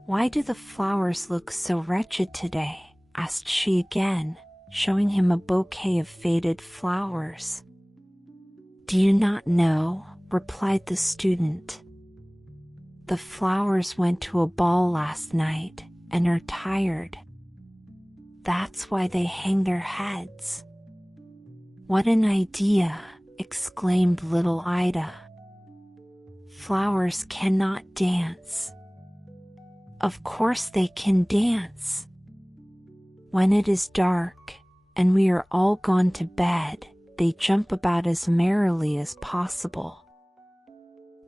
"Why do the flowers look so wretched today?" asked she again, showing him a bouquet of faded flowers. "Do you not know?" replied the student. "The flowers went to a ball last night and are tired. That's why they hang their heads." "What an idea!" exclaimed little Ida. "Flowers cannot dance." "Of course they can dance. When it is dark, and we are all gone to bed, they jump about as merrily as possible.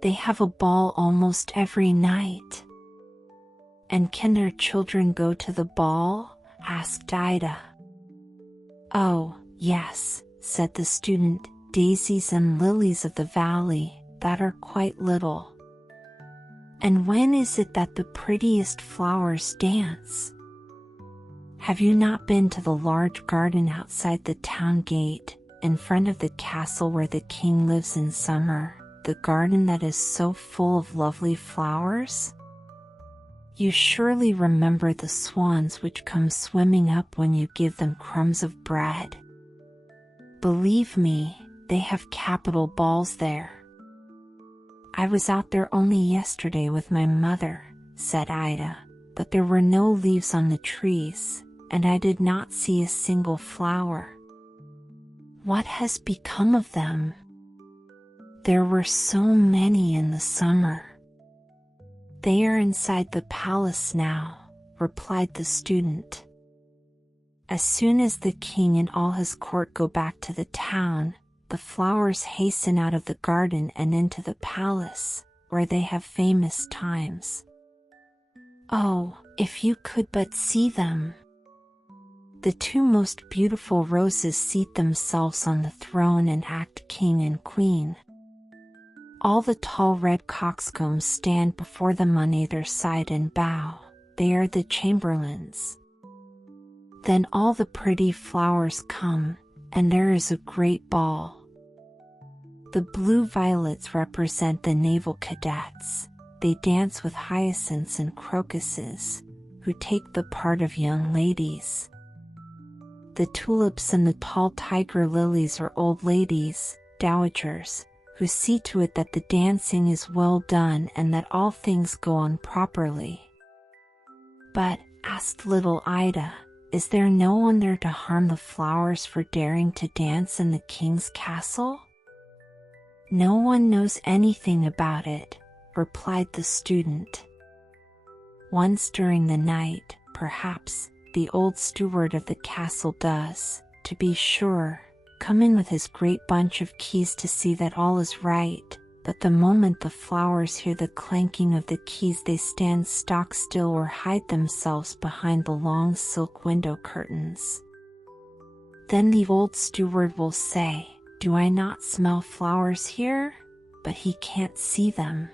They have a ball almost every night." "And can their children go to the ball?" asked Ida. "Oh, yes," said the student, "daisies and lilies of the valley, that are quite little." "And when is it that the prettiest flowers dance?" "Have you not been to the large garden outside the town gate, in front of the castle where the king lives in summer, the garden that is so full of lovely flowers? You surely remember the swans which come swimming up when you give them crumbs of bread. Believe me, they have capital balls there." "I was out there only yesterday with my mother," said Ida, "but there were no leaves on the trees, and I did not see a single flower." "What has become of them?" "There were so many in the summer." "They are inside the palace now," replied the student. "As soon as the king and all his court go back to the town, the flowers hasten out of the garden and into the palace, where they have famous times." "Oh, if you could but see them!" The two most beautiful roses seat themselves on the throne and act king and queen. All the tall red coxcombs stand before them on either side and bow. They are the chamberlains. Then all the pretty flowers come, and there is a great ball. The blue violets represent the naval cadets. They dance with hyacinths and crocuses, who take the part of young ladies. The tulips and the tall tiger lilies are old ladies, dowagers, who see to it that the dancing is well done and that all things go on properly. "But," asked little Ida, "is there no one there to harm the flowers for daring to dance in the king's castle?" "No one knows anything about it," replied the student. "Once during the night, perhaps, the old steward of the castle does, to be sure, come in with his great bunch of keys to see that all is right, but the moment the flowers hear the clanking of the keys they stand stock still or hide themselves behind the long silk window curtains. Then the old steward will say, 'Do I not smell flowers here?' But he can't see them."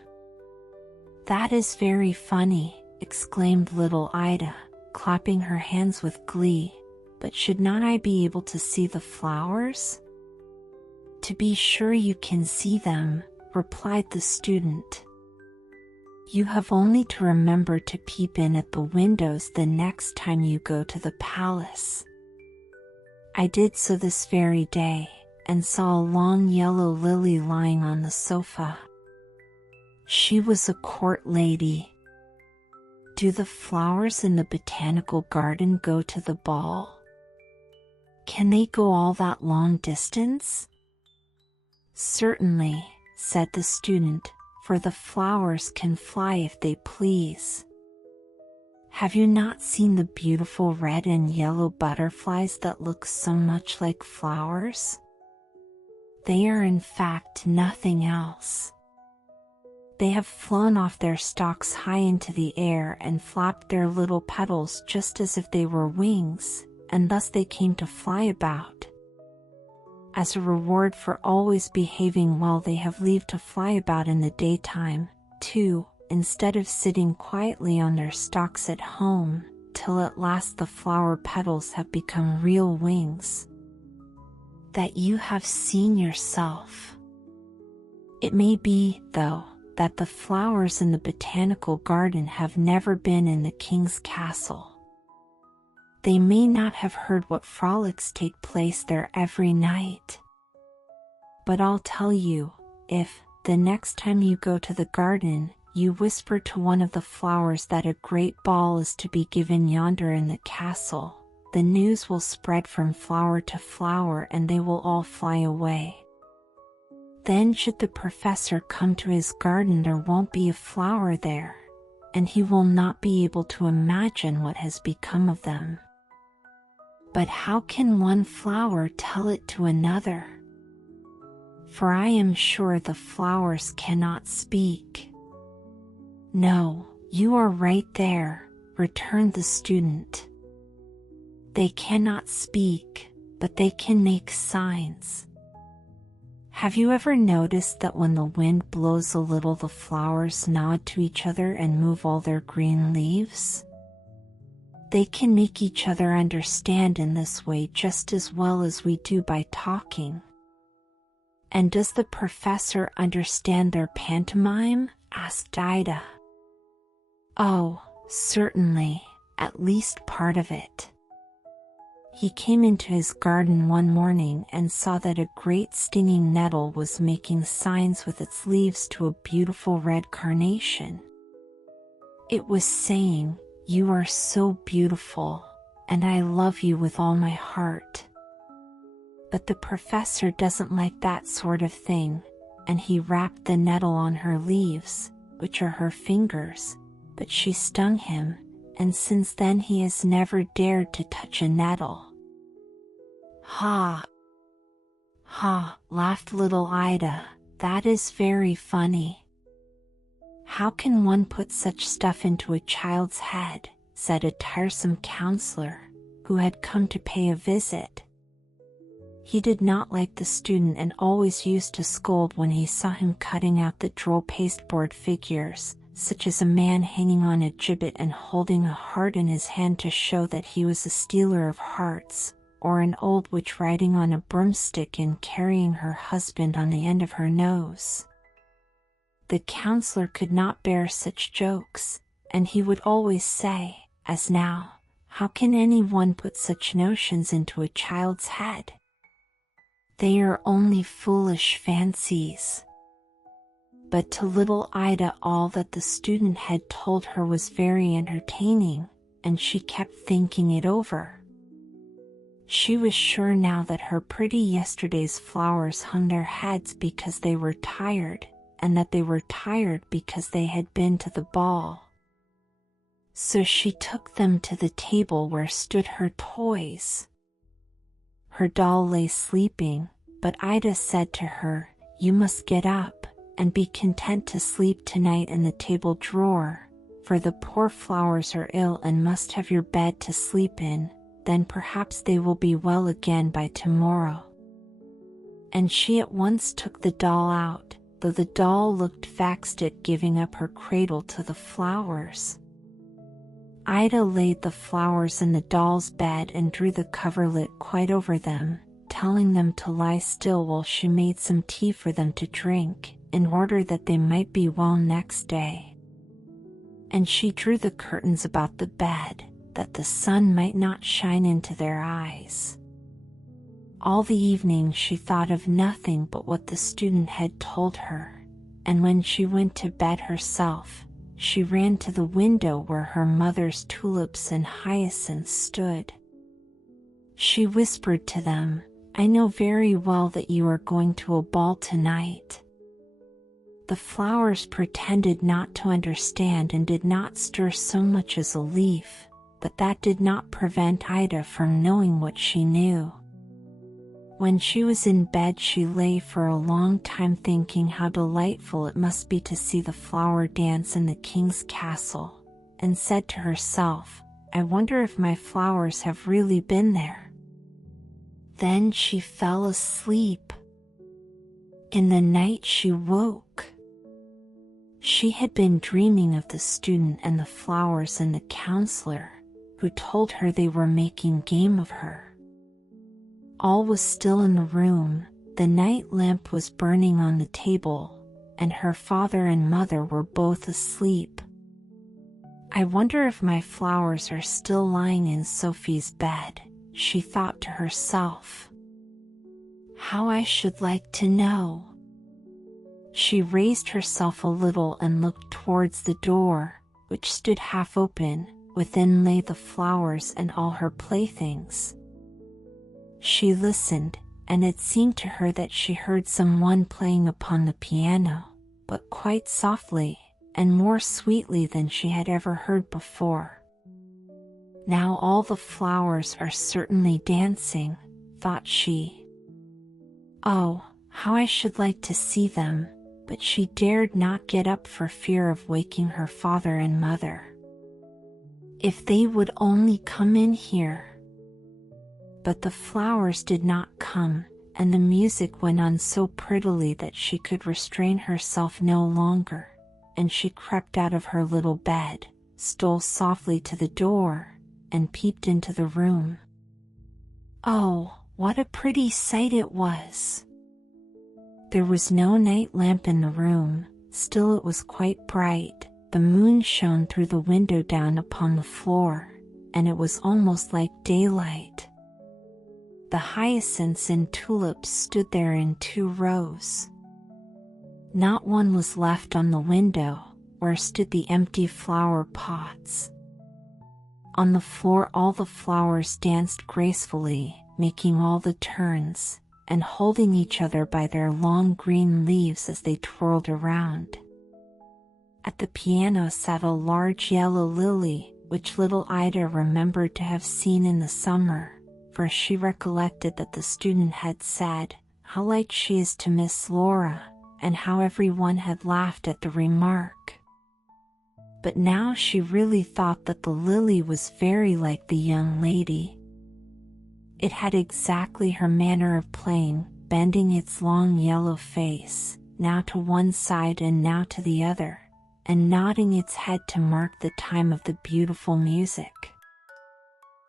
"That is very funny," exclaimed little Ida, clapping her hands with glee. "But should not I be able to see the flowers?" "To be sure you can see them," replied the student. "You have only to remember to peep in at the windows the next time you go to the palace." I did so this very day, and saw a long yellow lily lying on the sofa. She was a court lady. "Do the flowers in the botanical garden go to the ball? Can they go all that long distance?" "Certainly," said the student, "for the flowers can fly if they please. Have you not seen the beautiful red and yellow butterflies that look so much like flowers? They are in fact nothing else. They have flown off their stalks high into the air and flapped their little petals just as if they were wings, and thus they came to fly about. As a reward for always behaving well, they have leave to fly about in the daytime, too, instead of sitting quietly on their stalks at home, till at last the flower petals have become real wings that you have seen yourself. It may be, though, that the flowers in the botanical garden have never been in the king's castle. They may not have heard what frolics take place there every night. But I'll tell you, if, the next time you go to the garden, you whisper to one of the flowers that a great ball is to be given yonder in the castle, the news will spread from flower to flower and they will all fly away. Then should the professor come to his garden, there won't be a flower there, and he will not be able to imagine what has become of them. But how can one flower tell it to another? For I am sure the flowers cannot speak. No, you are right there, returned the student. They cannot speak, but they can make signs. Have you ever noticed that when the wind blows a little, the flowers nod to each other and move all their green leaves? They can make each other understand in this way just as well as we do by talking. And does the professor understand their pantomime? Asked Ida. Oh, certainly, at least part of it. He came into his garden one morning and saw that a great stinging nettle was making signs with its leaves to a beautiful red carnation. It was saying, "You are so beautiful, and I love you with all my heart." But the professor doesn't like that sort of thing, and he rapped the nettle on her leaves, which are her fingers, but she stung him, and since then he has never dared to touch a nettle. Ha! Ha! Laughed little Ida, that is very funny. How can one put such stuff into a child's head? Said a tiresome counselor, who had come to pay a visit. He did not like the student and always used to scold when he saw him cutting out the droll pasteboard figures, such as a man hanging on a gibbet and holding a heart in his hand to show that he was a stealer of hearts, or an old witch riding on a broomstick and carrying her husband on the end of her nose. The counselor could not bear such jokes, and he would always say, as now, "How can anyone put such notions into a child's head? They are only foolish fancies." But to little Ida all that the student had told her was very entertaining, and she kept thinking it over. She was sure now that her pretty yesterday's flowers hung their heads because they were tired, and that they were tired because they had been to the ball. So she took them to the table where stood her toys. Her doll lay sleeping, but Ida said to her, "You must get up, and be content to sleep tonight in the table drawer, for the poor flowers are ill and must have your bed to sleep in, then perhaps they will be well again by tomorrow." And she at once took the doll out, though the doll looked vexed at giving up her cradle to the flowers. Ida laid the flowers in the doll's bed and drew the coverlet quite over them, telling them to lie still while she made some tea for them to drink, in order that they might be well next day. And she drew the curtains about the bed, that the sun might not shine into their eyes. All the evening she thought of nothing but what the student had told her, and when she went to bed herself, she ran to the window where her mother's tulips and hyacinths stood. She whispered to them, "I know very well that you are going to a ball tonight." The flowers pretended not to understand and did not stir so much as a leaf, but that did not prevent Ida from knowing what she knew. When she was in bed, she lay for a long time thinking how delightful it must be to see the flower dance in the king's castle, and said to herself, "I wonder if my flowers have really been there." Then she fell asleep. In the night she woke. She had been dreaming of the student and the flowers and the counselor, who told her they were making game of her. All was still in the room, the night lamp was burning on the table, and her father and mother were both asleep. "I wonder if my flowers are still lying in Sophie's bed," she thought to herself. "How I should like to know." She raised herself a little and looked towards the door, which stood half open. Within lay the flowers and all her playthings. She listened, and it seemed to her that she heard someone playing upon the piano, but quite softly, and more sweetly than she had ever heard before. "Now all the flowers are certainly dancing," thought she. "Oh, how I should like to see them," but she dared not get up for fear of waking her father and mother. If they would only come in here. But the flowers did not come, and the music went on so prettily that she could restrain herself no longer, and she crept out of her little bed, stole softly to the door, and peeped into the room. Oh, what a pretty sight it was! There was no night lamp in the room, still it was quite bright. The moon shone through the window down upon the floor, and it was almost like daylight. The hyacinths and tulips stood there in 2 rows. Not one was left on the window, where stood the empty flower pots. On the floor all the flowers danced gracefully, making all the turns, and holding each other by their long green leaves as they twirled around. At the piano sat a large yellow lily, which little Ida remembered to have seen in the summer, for she recollected that the student had said, "How like she is to Miss Laura," and how everyone had laughed at the remark. But now she really thought that the lily was very like the young lady. It had exactly her manner of playing, bending its long yellow face, now to one side and now to the other, and nodding its head to mark the time of the beautiful music.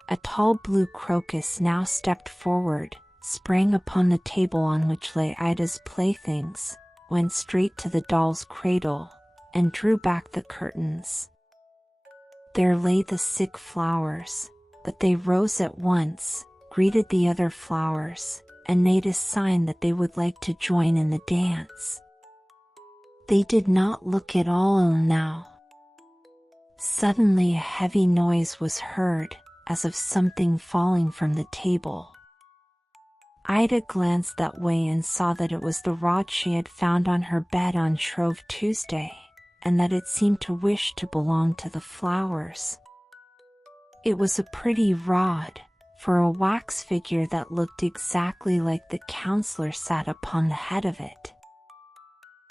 A tall blue crocus now stepped forward, sprang upon the table on which lay Ida's playthings, went straight to the doll's cradle, and drew back the curtains. There lay the sick flowers, but they rose at once, greeted the other flowers, and made a sign that they would like to join in the dance. They did not look at all ill now. Suddenly a heavy noise was heard, as of something falling from the table. Ida glanced that way and saw that it was the rod she had found on her bed on Shrove Tuesday, and that it seemed to wish to belong to the flowers. It was a pretty rod, for a wax figure that looked exactly like the counselor sat upon the head of it.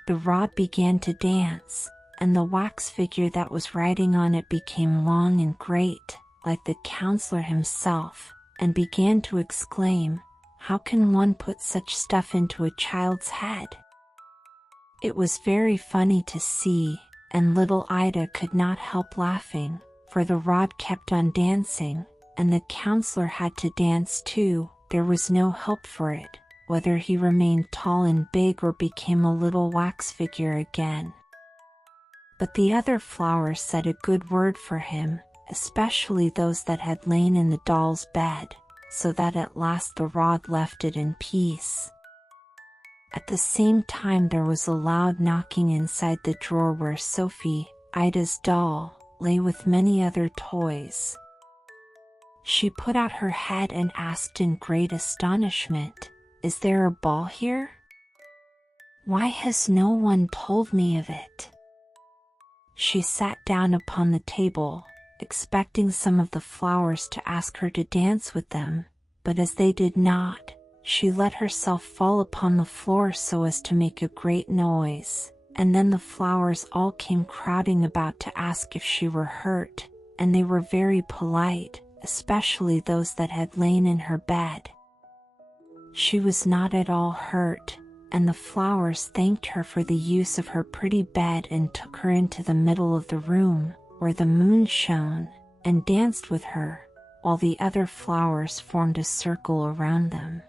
The rod began to dance, and the wax figure that was riding on it became long and great, like the counselor himself, and began to exclaim, "How can one put such stuff into a child's head?" It was very funny to see, and little Ida could not help laughing, for the rod kept on dancing, and the counselor had to dance too. There was no help for it, whether he remained tall and big or became a little wax figure again. But the other flowers said a good word for him, especially those that had lain in the doll's bed, so that at last the rod left it in peace. At the same time there was a loud knocking inside the drawer where Sophie, Ida's doll, lay with many other toys. She put out her head and asked in great astonishment, "Is there a ball here? Why has no one told me of it?" She sat down upon the table, expecting some of the flowers to ask her to dance with them, but as they did not, She let herself fall upon the floor so as to make a great noise, and then the flowers all came crowding about to ask if she were hurt, and they were very polite, especially those that had lain in her bed. She was not at all hurt, and the flowers thanked her for the use of her pretty bed and took her into the middle of the room, where the moon shone, and danced with her, while the other flowers formed a circle around them.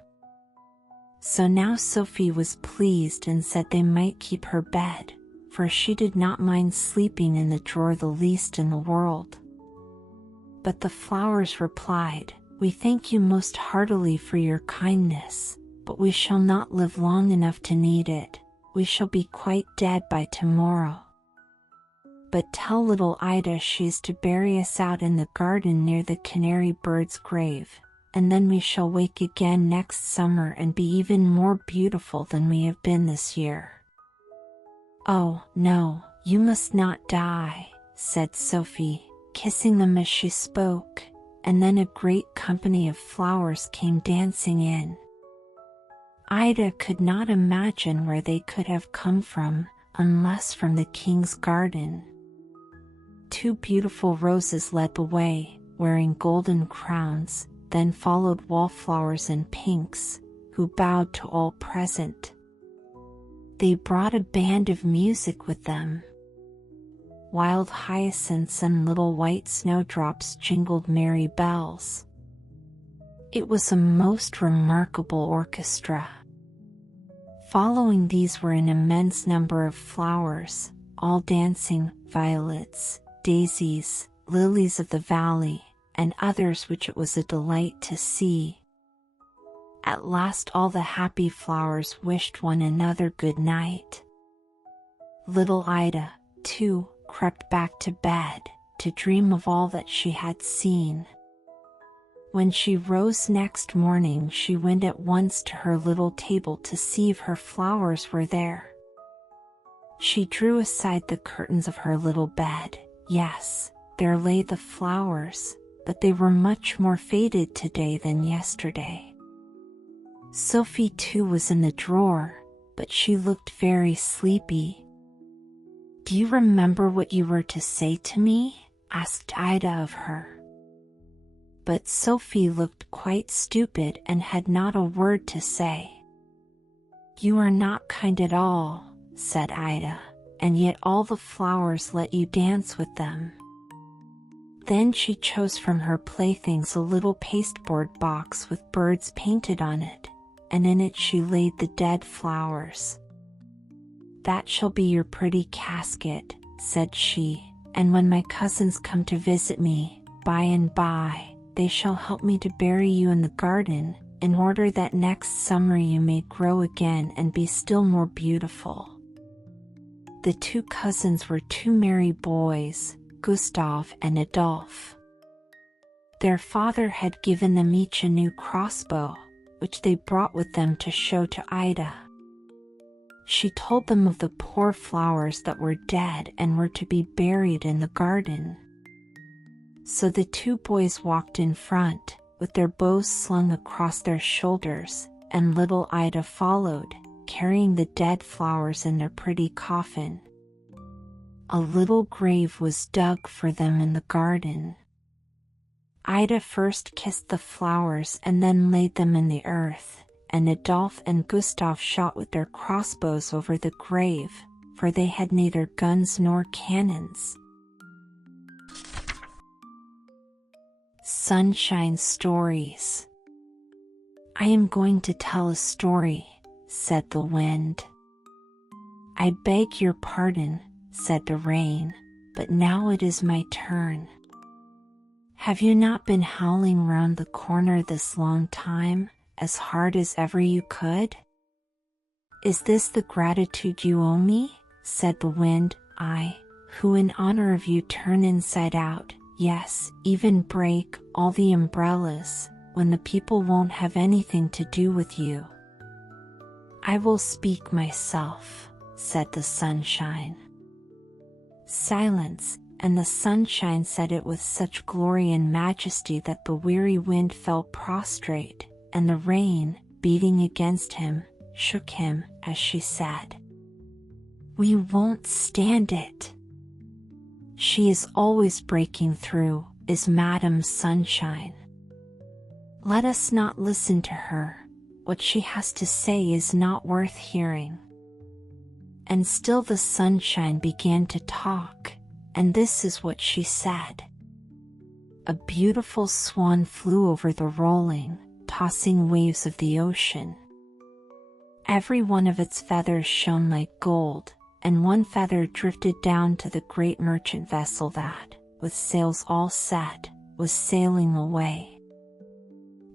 So now Sophie was pleased and said they might keep her bed, for she did not mind sleeping in the drawer the least in the world. But the flowers replied, "We thank you most heartily for your kindness, but we shall not live long enough to need it. We shall be quite dead by tomorrow. But tell little Ida she is to bury us out in the garden near the canary bird's grave, and then we shall wake again next summer and be even more beautiful than we have been this year." "Oh, no, you must not die," said Sophie, kissing them as she spoke, and then a great company of flowers came dancing in. Ida could not imagine where they could have come from, unless from the king's garden. 2 beautiful roses led the way, wearing golden crowns, then followed wallflowers and pinks, who bowed to all present. They brought a band of music with them. Wild hyacinths and little white snowdrops jingled merry bells. It was a most remarkable orchestra. Following these were an immense number of flowers, all dancing, violets, daisies, lilies of the valley, and others which it was a delight to see. At last all the happy flowers wished one another good night. Little Ida, too, crept back to bed, to dream of all that she had seen. When she rose next morning she went at once to her little table to see if her flowers were there. She drew aside the curtains of her little bed. Yes, there lay the flowers, but they were much more faded today than yesterday. Sophie too was in the drawer, but she looked very sleepy. "Do you remember what you were to say to me?" asked Ida of her. But Sophie looked quite stupid and had not a word to say. "You are not kind at all," said Ida, "and yet all the flowers let you dance with them." Then she chose from her playthings a little pasteboard box with birds painted on it, and in it she laid the dead flowers. "That shall be your pretty casket," said she, "and when my cousins come to visit me, by and by, they shall help me to bury you in the garden, in order that next summer you may grow again and be still more beautiful." The 2 cousins were 2 merry boys, Gustav and Adolphe. Their father had given them each a new crossbow, which they brought with them to show to Ida. She told them of the poor flowers that were dead and were to be buried in the garden. So the 2 boys walked in front, with their bows slung across their shoulders, and little Ida followed, carrying the dead flowers in their pretty coffin. A little grave was dug for them in the garden. Ida first kissed the flowers and then laid them in the earth, and Adolphe and Gustav shot with their crossbows over the grave, for they had neither guns nor cannons. Sunshine Stories. "I am going to tell a story," said the wind. "I beg your pardon," said the rain, "but now it is my turn. Have you not been howling round the corner this long time, as hard as ever you could? Is this the gratitude you owe me?" said the wind. "I, who in honor of you turn inside out, yes, even break all the umbrellas, when the people won't have anything to do with you." "I will speak myself," said the sunshine. Silence, and the sunshine said it with such glory and majesty that the weary wind fell prostrate, and the rain, beating against him, shook him as she said, "We won't stand it. She is always breaking through, is Madame Sunshine. Let us not listen to her. What she has to say is not worth hearing." And still the sunshine began to talk, and this is what she said. "A beautiful swan flew over the rolling, tossing waves of the ocean. Every one of its feathers shone like gold, and one feather drifted down to the great merchant vessel that, with sails all set, was sailing away.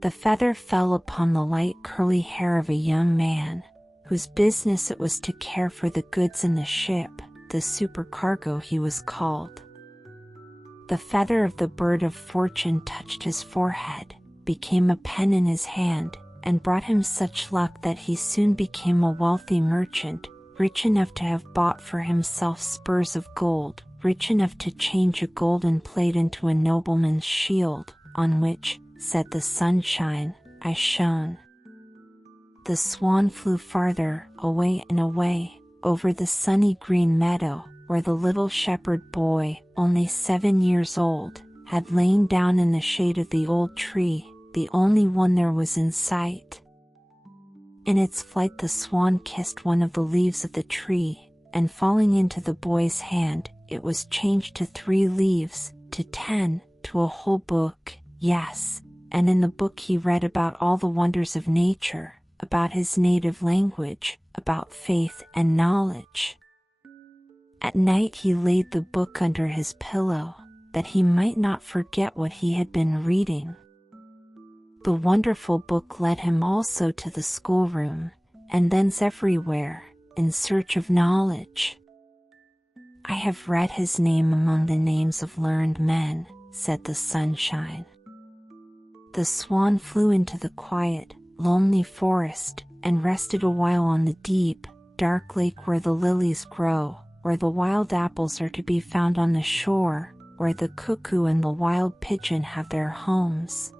The feather fell upon the light curly hair of a young man, whose business it was to care for the goods in the ship, the supercargo he was called. The feather of the bird of fortune touched his forehead, became a pen in his hand, and brought him such luck that he soon became a wealthy merchant, rich enough to have bought for himself spurs of gold, rich enough to change a golden plate into a nobleman's shield, on which, said the sunshine, I shone. The swan flew farther, away and away, over the sunny green meadow, where the little shepherd boy, only 7 years old, had lain down in the shade of the old tree, the only one there was in sight. In its flight the swan kissed one of the leaves of the tree, and falling into the boy's hand, it was changed to 3 leaves, to 10, to a whole book, yes, and in the book he read about all the wonders of nature, about his native language, about faith and knowledge. At night he laid the book under his pillow, that he might not forget what he had been reading. The wonderful book led him also to the schoolroom, and thence everywhere, in search of knowledge. I have read his name among the names of learned men, said the sunshine. The swan flew into the quiet, lonely forest, and rested a while on the deep, dark lake where the lilies grow, where the wild apples are to be found on the shore, where the cuckoo and the wild pigeon have their homes.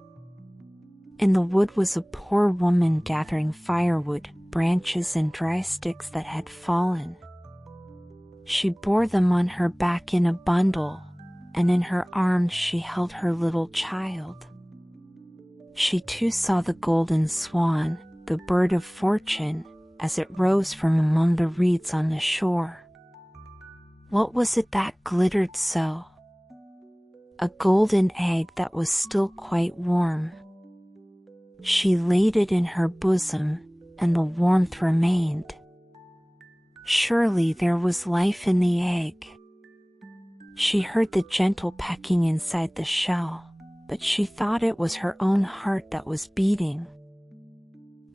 In the wood was a poor woman gathering firewood, branches and dry sticks that had fallen. She bore them on her back in a bundle, and in her arms she held her little child. She too saw the golden swan, the bird of fortune, as it rose from among the reeds on the shore. What was it that glittered so? A golden egg that was still quite warm. She laid it in her bosom, and the warmth remained. Surely there was life in the egg. She heard the gentle pecking inside the shell, but she thought it was her own heart that was beating.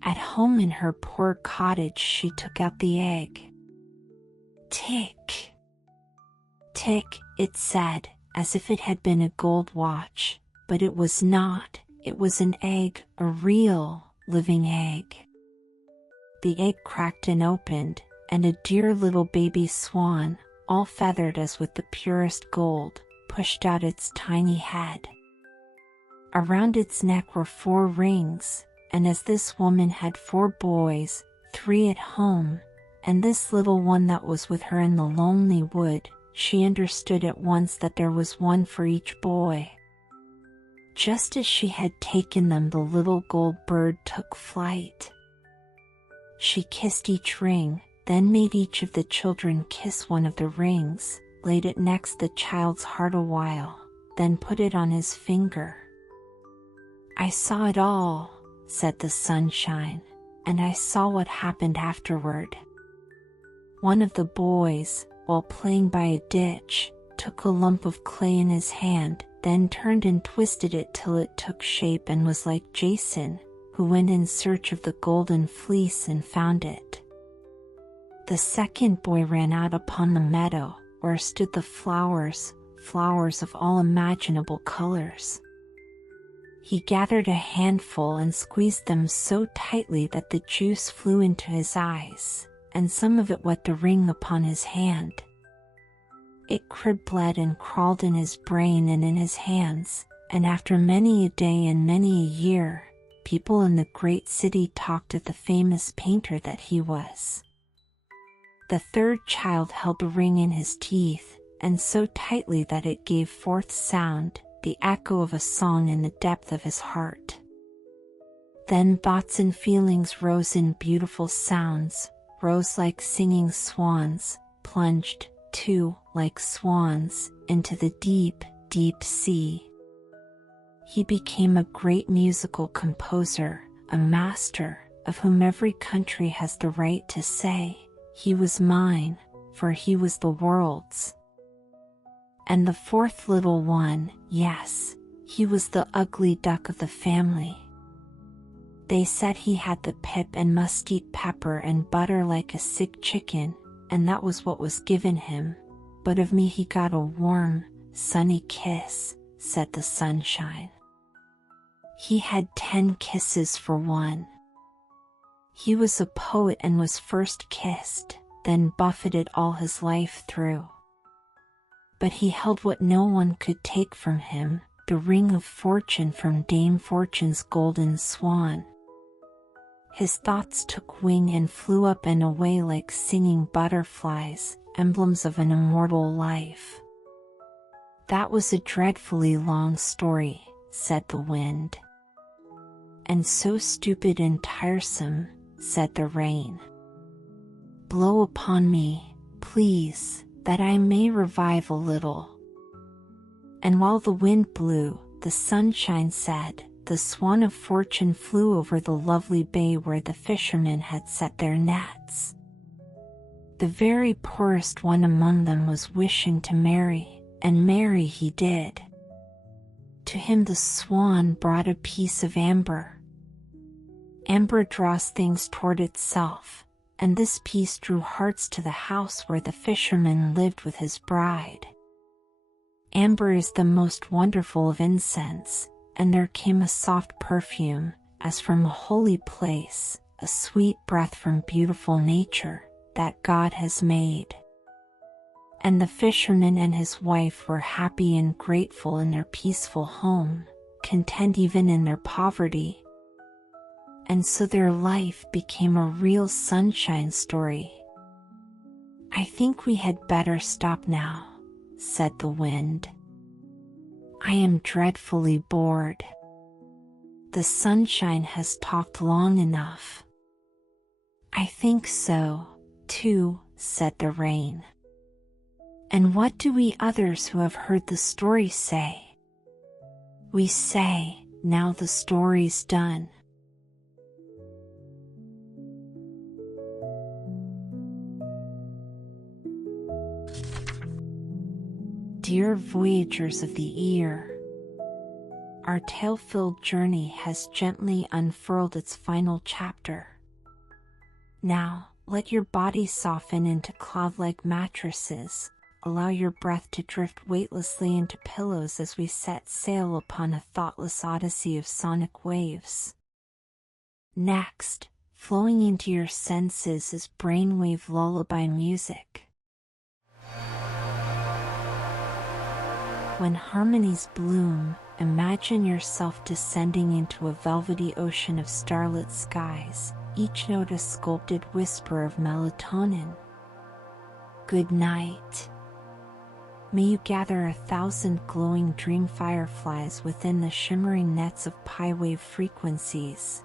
At home in her poor cottage she took out the egg. Tick, tick, it said, as if it had been a gold watch, but it was not. It was an egg, a real, living egg. The egg cracked and opened, and a dear little baby swan, all feathered as with the purest gold, pushed out its tiny head. Around its neck were 4 rings, and as this woman had 4 boys, 3 at home, and this little one that was with her in the lonely wood, she understood at once that there was one for each boy. Just as she had taken them, the little gold bird took flight. She kissed each ring, then made each of the children kiss one of the rings, laid it next the child's heart a while, then put it on his finger. I saw it all, said the sunshine, and I saw what happened afterward. One of the boys, while playing by a ditch, took a lump of clay in his hand, then turned and twisted it till it took shape and was like Jason, who went in search of the golden fleece and found it. The second boy ran out upon the meadow, where stood the flowers, flowers of all imaginable colors. He gathered a handful and squeezed them so tightly that the juice flew into his eyes, and some of it wet the ring upon his hand. It bled and crawled in his brain and in his hands, and after many a day and many a year, people in the great city talked of the famous painter that he was. The third child held a ring in his teeth, and so tightly that it gave forth sound, the echo of a song in the depth of his heart. Then thoughts and feelings rose in beautiful sounds, rose like singing swans, plunged, too, like swans, into the deep, deep sea. He became a great musical composer, a master, of whom every country has the right to say, "He was mine, for he was the world's." And the fourth little one, yes, he was the ugly duck of the family. They said he had the pip and must eat pepper and butter like a sick chicken, and that was what was given him. But of me he got a warm, sunny kiss, said the sunshine. He had 10 kisses for one. He was a poet and was first kissed, then buffeted all his life through. But he held what no one could take from him, the ring of fortune from Dame Fortune's golden swan. His thoughts took wing and flew up and away like singing butterflies, emblems of an immortal life. That was a dreadfully long story, said the wind. And so stupid and tiresome, said the rain. Blow upon me, please, that I may revive a little. And while the wind blew, the sunshine said, the swan of fortune flew over the lovely bay where the fishermen had set their nets. The very poorest one among them was wishing to marry, and marry he did. To him the swan brought a piece of amber. Amber draws things toward itself, and this piece drew hearts to the house where the fisherman lived with his bride. Amber is the most wonderful of incense, and there came a soft perfume, as from a holy place, a sweet breath from beautiful nature, that God has made. And the fisherman and his wife were happy and grateful in their peaceful home, content even in their poverty. And so their life became a real sunshine story. I think we had better stop now, said the wind. I am dreadfully bored. The sunshine has talked long enough. I think so, too, said the rain. And what do we others who have heard the story say? We say, now the story's done. Dear voyagers of the ear, our tale-filled journey has gently unfurled its final chapter. Now, let your body soften into cloud-like mattresses, allow your breath to drift weightlessly into pillows as we set sail upon a thoughtless odyssey of sonic waves. Next, flowing into your senses is brainwave lullaby music. When harmonies bloom, imagine yourself descending into a velvety ocean of starlit skies, each note a sculpted whisper of melatonin. Good night. May you gather 1,000 glowing dream fireflies within the shimmering nets of pi wave frequencies.